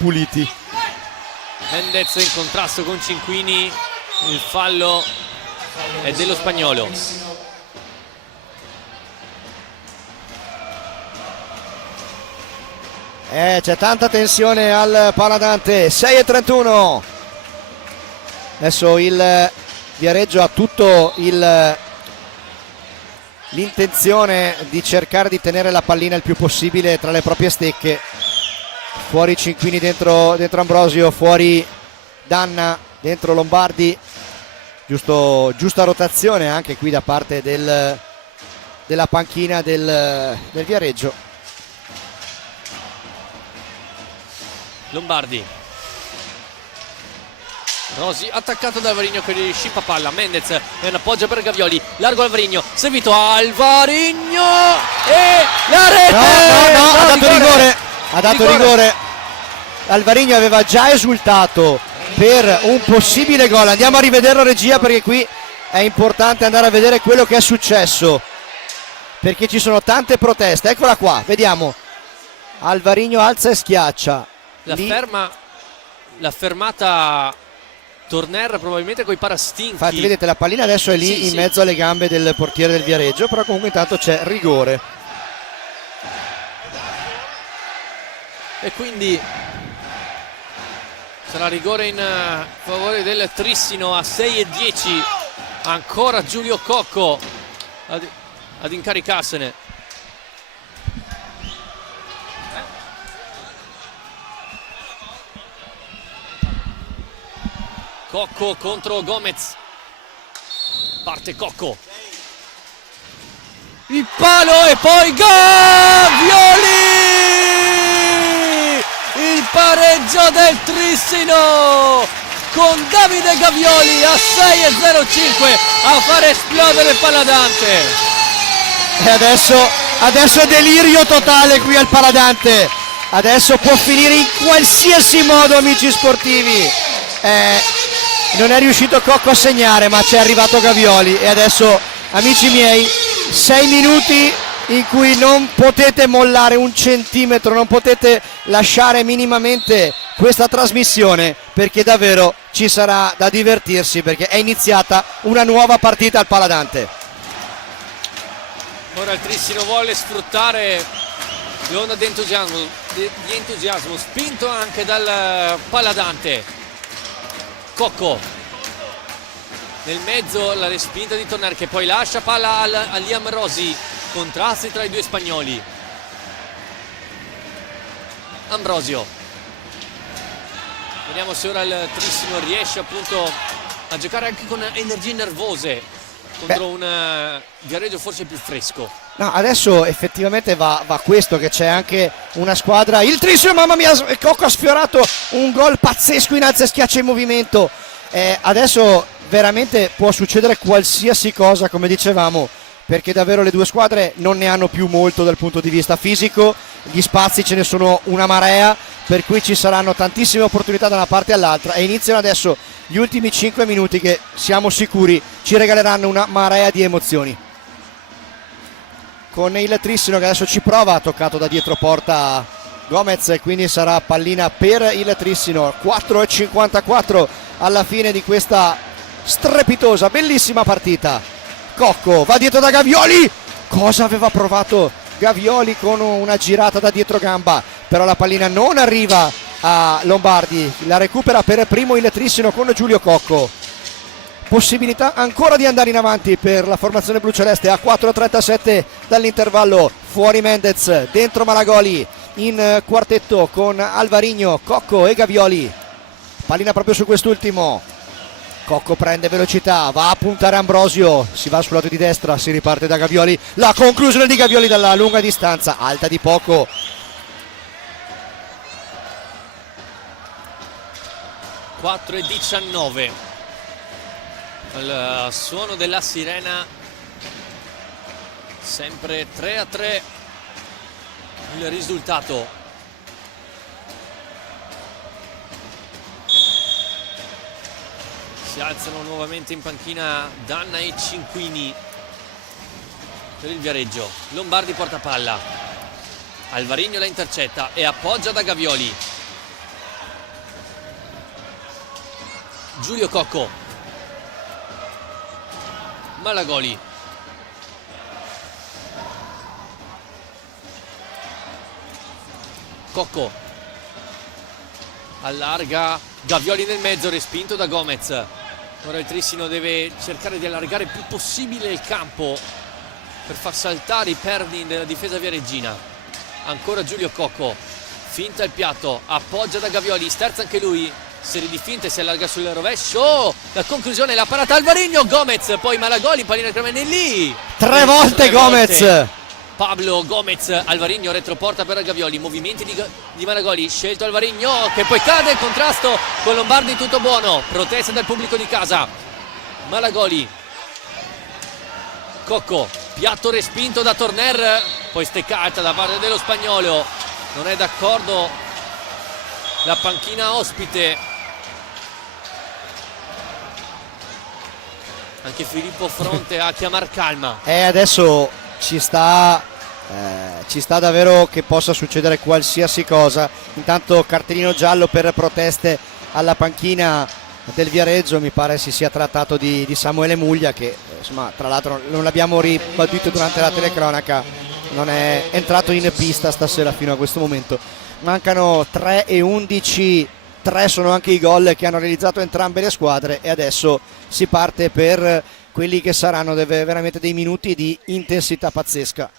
Mendez in contrasto con Cinquini, il fallo è dello spagnolo. C'è tanta tensione al Paladante. 6:31. Adesso il Viareggio ha tutto l'intenzione di cercare di tenere la pallina il più possibile tra le proprie stecche. Fuori Cinquini, dentro Ambrosio, fuori Danna, dentro Lombardi. Giusta rotazione anche qui da parte della panchina del Viareggio. Lombardi, Rosi attaccato da Alvarino che scippa palla. Mendez è un appoggio per Gavioli, largo Alvarino, servito Alvarino e la rete. No, ha dato rigore. Alvarino aveva già esultato per un possibile gol. Andiamo a rivederlo, regia, perché qui è importante andare a vedere quello che è successo, perché ci sono tante proteste. Eccola qua, vediamo. Alvarino alza e schiaccia. La fermata Torner probabilmente coi parastinchi. Infatti vedete la pallina adesso è lì in mezzo alle gambe del portiere del Viareggio, però comunque intanto c'è rigore. E quindi sarà rigore in favore del Trissino a 6:10. Ancora Giulio Cocco ad incaricarsene. Cocco contro Gomez, parte Cocco, il palo e poi Gavioli, il pareggio del Trissino con Davide Gavioli a 6:05 a fare esplodere il Paladante. E adesso delirio totale qui al Paladante. Adesso può finire in qualsiasi modo, amici sportivi. Non è riuscito Cocco a segnare, ma c'è arrivato Gavioli. E adesso, amici miei, 6 minuti in cui non potete mollare un centimetro, non potete lasciare minimamente questa trasmissione, perché davvero ci sarà da divertirsi, perché è iniziata una nuova partita al Paladante. Ora il Trissino vuole sfruttare l'onda di entusiasmo, spinto anche dal Paladante. Cocco nel mezzo, la respinta di Torner che poi lascia palla a Liam Rosi. Contrasti tra i due spagnoli. Ambrosio, vediamo se ora il Trissino riesce appunto a giocare anche con energie nervose contro un Viareggio forse più fresco. No, adesso effettivamente va questo, che c'è anche una squadra. Il Trissino, mamma mia, Cocco ha sfiorato un gol pazzesco in alza e schiaccia in movimento. Adesso veramente può succedere qualsiasi cosa, come dicevamo, perché davvero le due squadre non ne hanno più molto dal punto di vista fisico. Gli spazi ce ne sono una marea, per cui ci saranno tantissime opportunità da una parte all'altra, e iniziano adesso gli ultimi 5 minuti che siamo sicuri ci regaleranno una marea di emozioni. Con il Trissino che adesso ci prova, toccato da dietro porta Gomez, e quindi sarà pallina per il Trissino. 4:54 alla fine di questa strepitosa, bellissima partita. Cocco va dietro da Gavioli. Cosa aveva provato Gavioli con una girata da dietro gamba, però la pallina non arriva a Lombardi. La recupera per primo il Trissino con Giulio Cocco. Possibilità ancora di andare in avanti per la formazione bluceleste a 4:37 dall'intervallo. Fuori Mendez, dentro Malagoli in quartetto con Alvarino, Cocco e Gavioli. Pallina proprio su quest'ultimo. Cocco prende velocità, va a puntare Ambrosio, si va sul lato di destra, si riparte da Gavioli. La conclusione di Gavioli dalla lunga distanza, alta di poco. (4:19) al suono della sirena, sempre 3-3 il risultato. Si alzano nuovamente in panchina Danna e Cinquini per il Viareggio. Lombardi porta palla, Alvarino la intercetta e appoggia da Gavioli. Giulio Cocco, Malagoli, Cocco allarga, Gavioli nel mezzo, respinto da Gomez. Ora il Trissino deve cercare di allargare il più possibile il campo per far saltare i perni della difesa viareggina. Ancora Giulio Cocco, finta il piatto, appoggia da Gavioli, sterza anche lui, serie di finte, si allarga sul rovescio, la conclusione, la parata Alvarinho, Gomez, poi Malagoli, pallina che rimane lì. Tre volte Gomez. Pablo Gomez, Alvarinho, retroporta per Gavioli, movimenti di Malagoli, scelto Alvarinho che poi cade, contrasto con Lombardi, tutto buono, protesta dal pubblico di casa. Malagoli, Cocco, piatto respinto da Torner, poi steccata da parte dello spagnolo, non è d'accordo la panchina ospite. Anche Filippo Fronte a chiamar calma. Adesso ci sta davvero che possa succedere qualsiasi cosa. Intanto cartellino giallo per proteste alla panchina del Viareggio, mi pare si sia trattato di Samuele Muglia, che insomma, tra l'altro non l'abbiamo ribattuto durante la telecronaca, non è entrato in pista stasera fino a questo momento. Mancano 3 e 11, 3 sono anche i gol che hanno realizzato entrambe le squadre e adesso si parte per quelli che saranno veramente dei minuti di intensità pazzesca.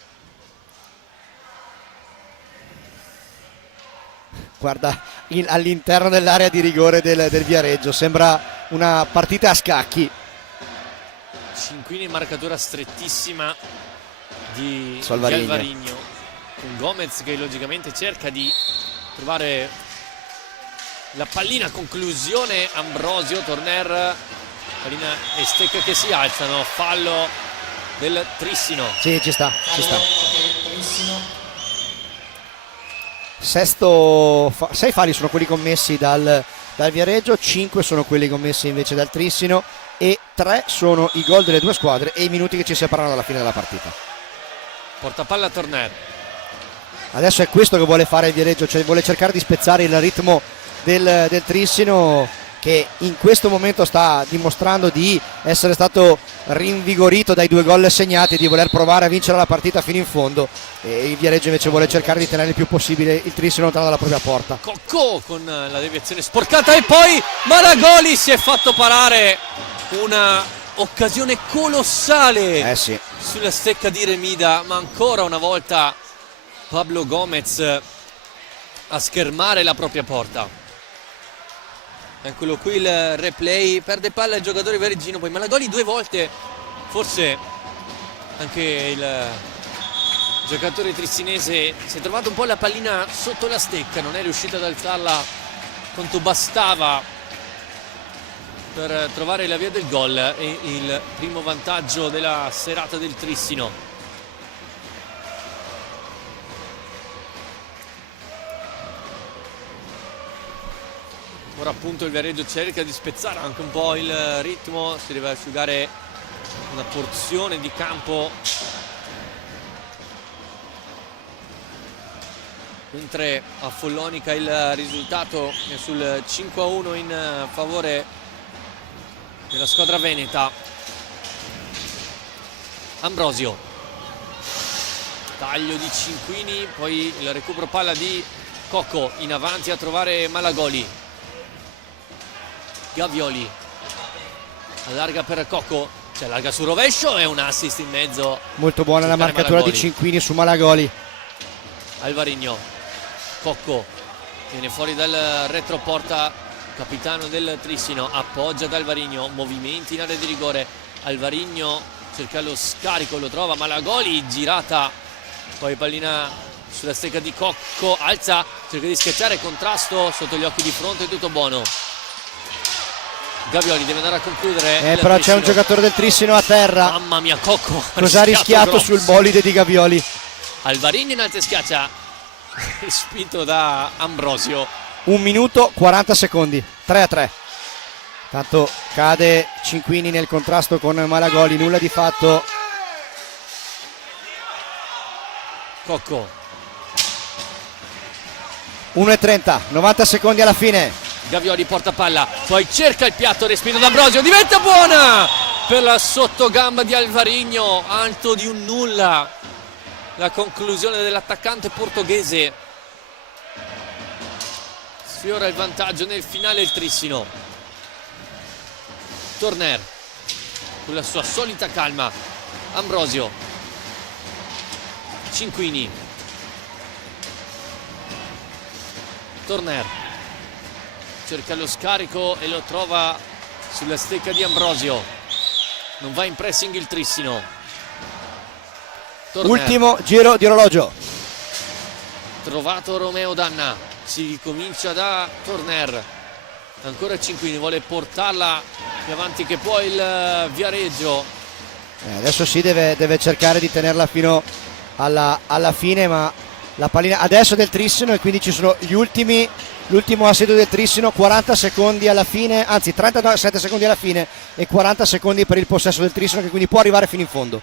Guarda, all'interno dell'area di rigore del Viareggio sembra una partita a scacchi. Cinquini in marcatura strettissima di Alvarinho. Alvarinho, con Gomez che logicamente cerca di trovare la pallina, conclusione Ambrosio, Torner, pallina e Stecca che si alzano, fallo del Trissino. Sì, ci sta. Trissino. 6 falli sono quelli commessi dal Viareggio, 5 sono quelli commessi invece dal Trissino e 3 sono i gol delle due squadre e i minuti che ci separano dalla fine della partita. Portapalla Torner. Adesso è questo che vuole fare il Viareggio, cioè vuole cercare di spezzare il ritmo del Trissino, che in questo momento sta dimostrando di essere stato rinvigorito dai 2 gol segnati e di voler provare a vincere la partita fino in fondo, e il Viareggio invece vuole cercare di tenere il più possibile il Trissino lontano dalla propria porta. Cocco con la deviazione sporcata e poi Malagoli si è fatto parare una occasione colossale Sì. sulla Stecca di Remida, ma ancora una volta Pablo Gomez a schermare la propria porta. Eccolo qui il replay, perde palla il giocatore viareggino, poi Malagoli 2 volte, forse anche il giocatore trissinese si è trovato un po' la pallina sotto la stecca, non è riuscito ad alzarla quanto bastava per trovare la via del gol e il primo vantaggio della serata del Trissino. Ora appunto il Viareggio cerca di spezzare anche un po' il ritmo, si deve asciugare una porzione di campo, mentre a Follonica il risultato è sul 5-1 in favore della squadra veneta. Ambrosio, taglio di Cinquini, poi il recupero palla di Cocco in avanti a trovare Malagoli. Gavioli allarga per Cocco, si allarga sul rovescio e un assist in mezzo. Molto buona la marcatura Malagoli. di Cinquini su Malagoli. Alvarinho, Cocco viene fuori dal retroporta, capitano del Trissino, appoggia ad Alvarinho, movimenti in area di rigore, Alvarinho cerca lo scarico, lo trova Malagoli, girata, poi pallina sulla stecca di Cocco, alza, cerca di schiacciare, contrasto sotto gli occhi di Fronte, tutto buono. Gavioli deve andare a concludere. Però c'è un giocatore del Trissino a terra. Mamma mia, Cocco Cosa ha rischiato grosso sul bolide di Gavioli? Alvarinho in alta e schiaccia, spinto da Ambrosio. 1 minuto 40 secondi, 3-3. Tanto cade Cinquini nel contrasto con Malagoli, nulla di fatto. Cocco, 1:30, 90 secondi alla fine. Gavioli porta palla, poi cerca il piatto, respinto da Ambrosio, diventa buona per la sottogamba di Alvarinho, alto di un nulla la conclusione dell'attaccante portoghese. sfiora il vantaggio nel finale il Trissino. Torner con la sua solita calma. Ambrosio, Cinquini, Torner cerca lo scarico e lo trova sulla stecca di Ambrosio. Non va in pressing il Trissino. Torner. Ultimo giro di orologio. Trovato Romeo Danna, si comincia da Torner, ancora Cinquini, vuole portarla più avanti che può il Viareggio. Adesso sì, deve cercare di tenerla fino alla fine, ma la pallina adesso è del Trissino e quindi ci sono l'ultimo assedio del Trissino, 40 secondi alla fine, anzi 37 secondi alla fine e 40 secondi per il possesso del Trissino, che quindi può arrivare fino in fondo.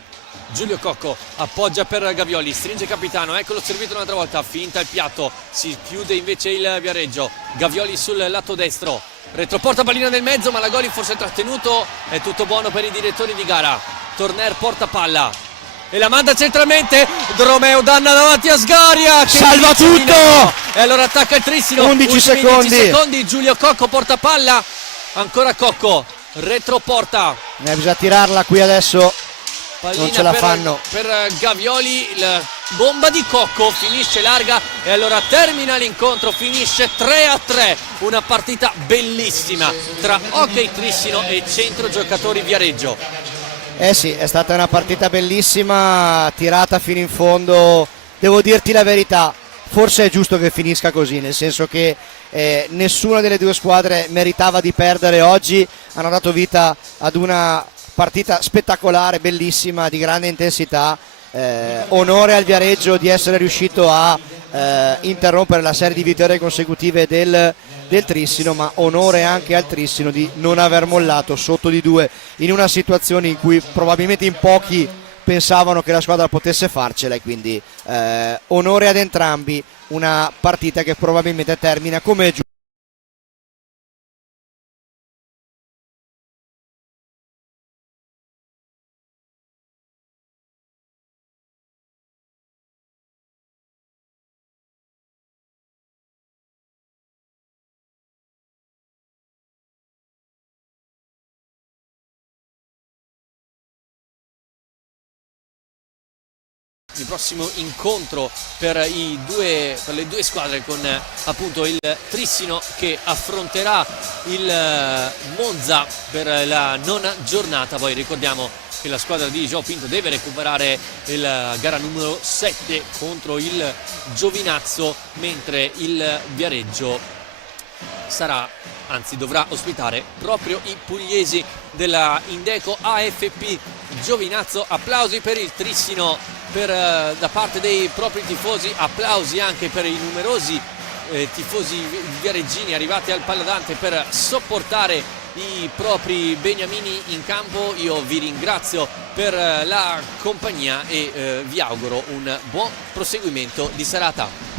Giulio Cocco appoggia per Gavioli, stringe Capitano, eccolo servito un'altra volta, finta il piatto, si chiude invece il Viareggio. Gavioli sul lato destro, retroporta pallina nel mezzo, ma la Goli forse trattenuto, è tutto buono per i direttori di gara. Torner porta palla e la manda centralmente, Romeo Danna davanti a Sgaria, che salva tutto e allora attacca il Trissino. 11 secondi. Giulio Cocco porta palla, ancora Cocco, retroporta, Bisogna tirarla qui adesso. pallina Non ce la fanno. per Gavioli, la bomba di Cocco finisce larga e allora termina l'incontro, finisce 3-3, una partita bellissima tra Hockey Trissino e Centro Giocatori Viareggio. Eh sì, è stata una partita bellissima, tirata fino in fondo. Devo dirti la verità, forse è giusto che finisca così, nel senso che nessuna delle due squadre meritava di perdere oggi. Hanno dato vita ad una partita spettacolare, bellissima, di grande intensità. Onore al Viareggio di essere riuscito a interrompere la serie di vittorie consecutive del Trissino, ma onore anche al Trissino di non aver mollato sotto di 2 in una situazione in cui probabilmente in pochi pensavano che la squadra potesse farcela, e quindi onore ad entrambi, una partita che probabilmente termina come è giusto. Il prossimo incontro per le due squadre, con appunto il Trissino che affronterà il Monza per la nona giornata. Poi ricordiamo che la squadra di João Pinto deve recuperare la gara numero 7 contro il Giovinazzo, mentre il Viareggio dovrà ospitare proprio i pugliesi della Indeco AFP Giovinazzo. Applausi per il Trissino da parte dei propri tifosi, applausi anche per i numerosi tifosi viareggini arrivati al Palladante per sopportare i propri beniamini in campo. Io vi ringrazio per la compagnia e vi auguro un buon proseguimento di serata.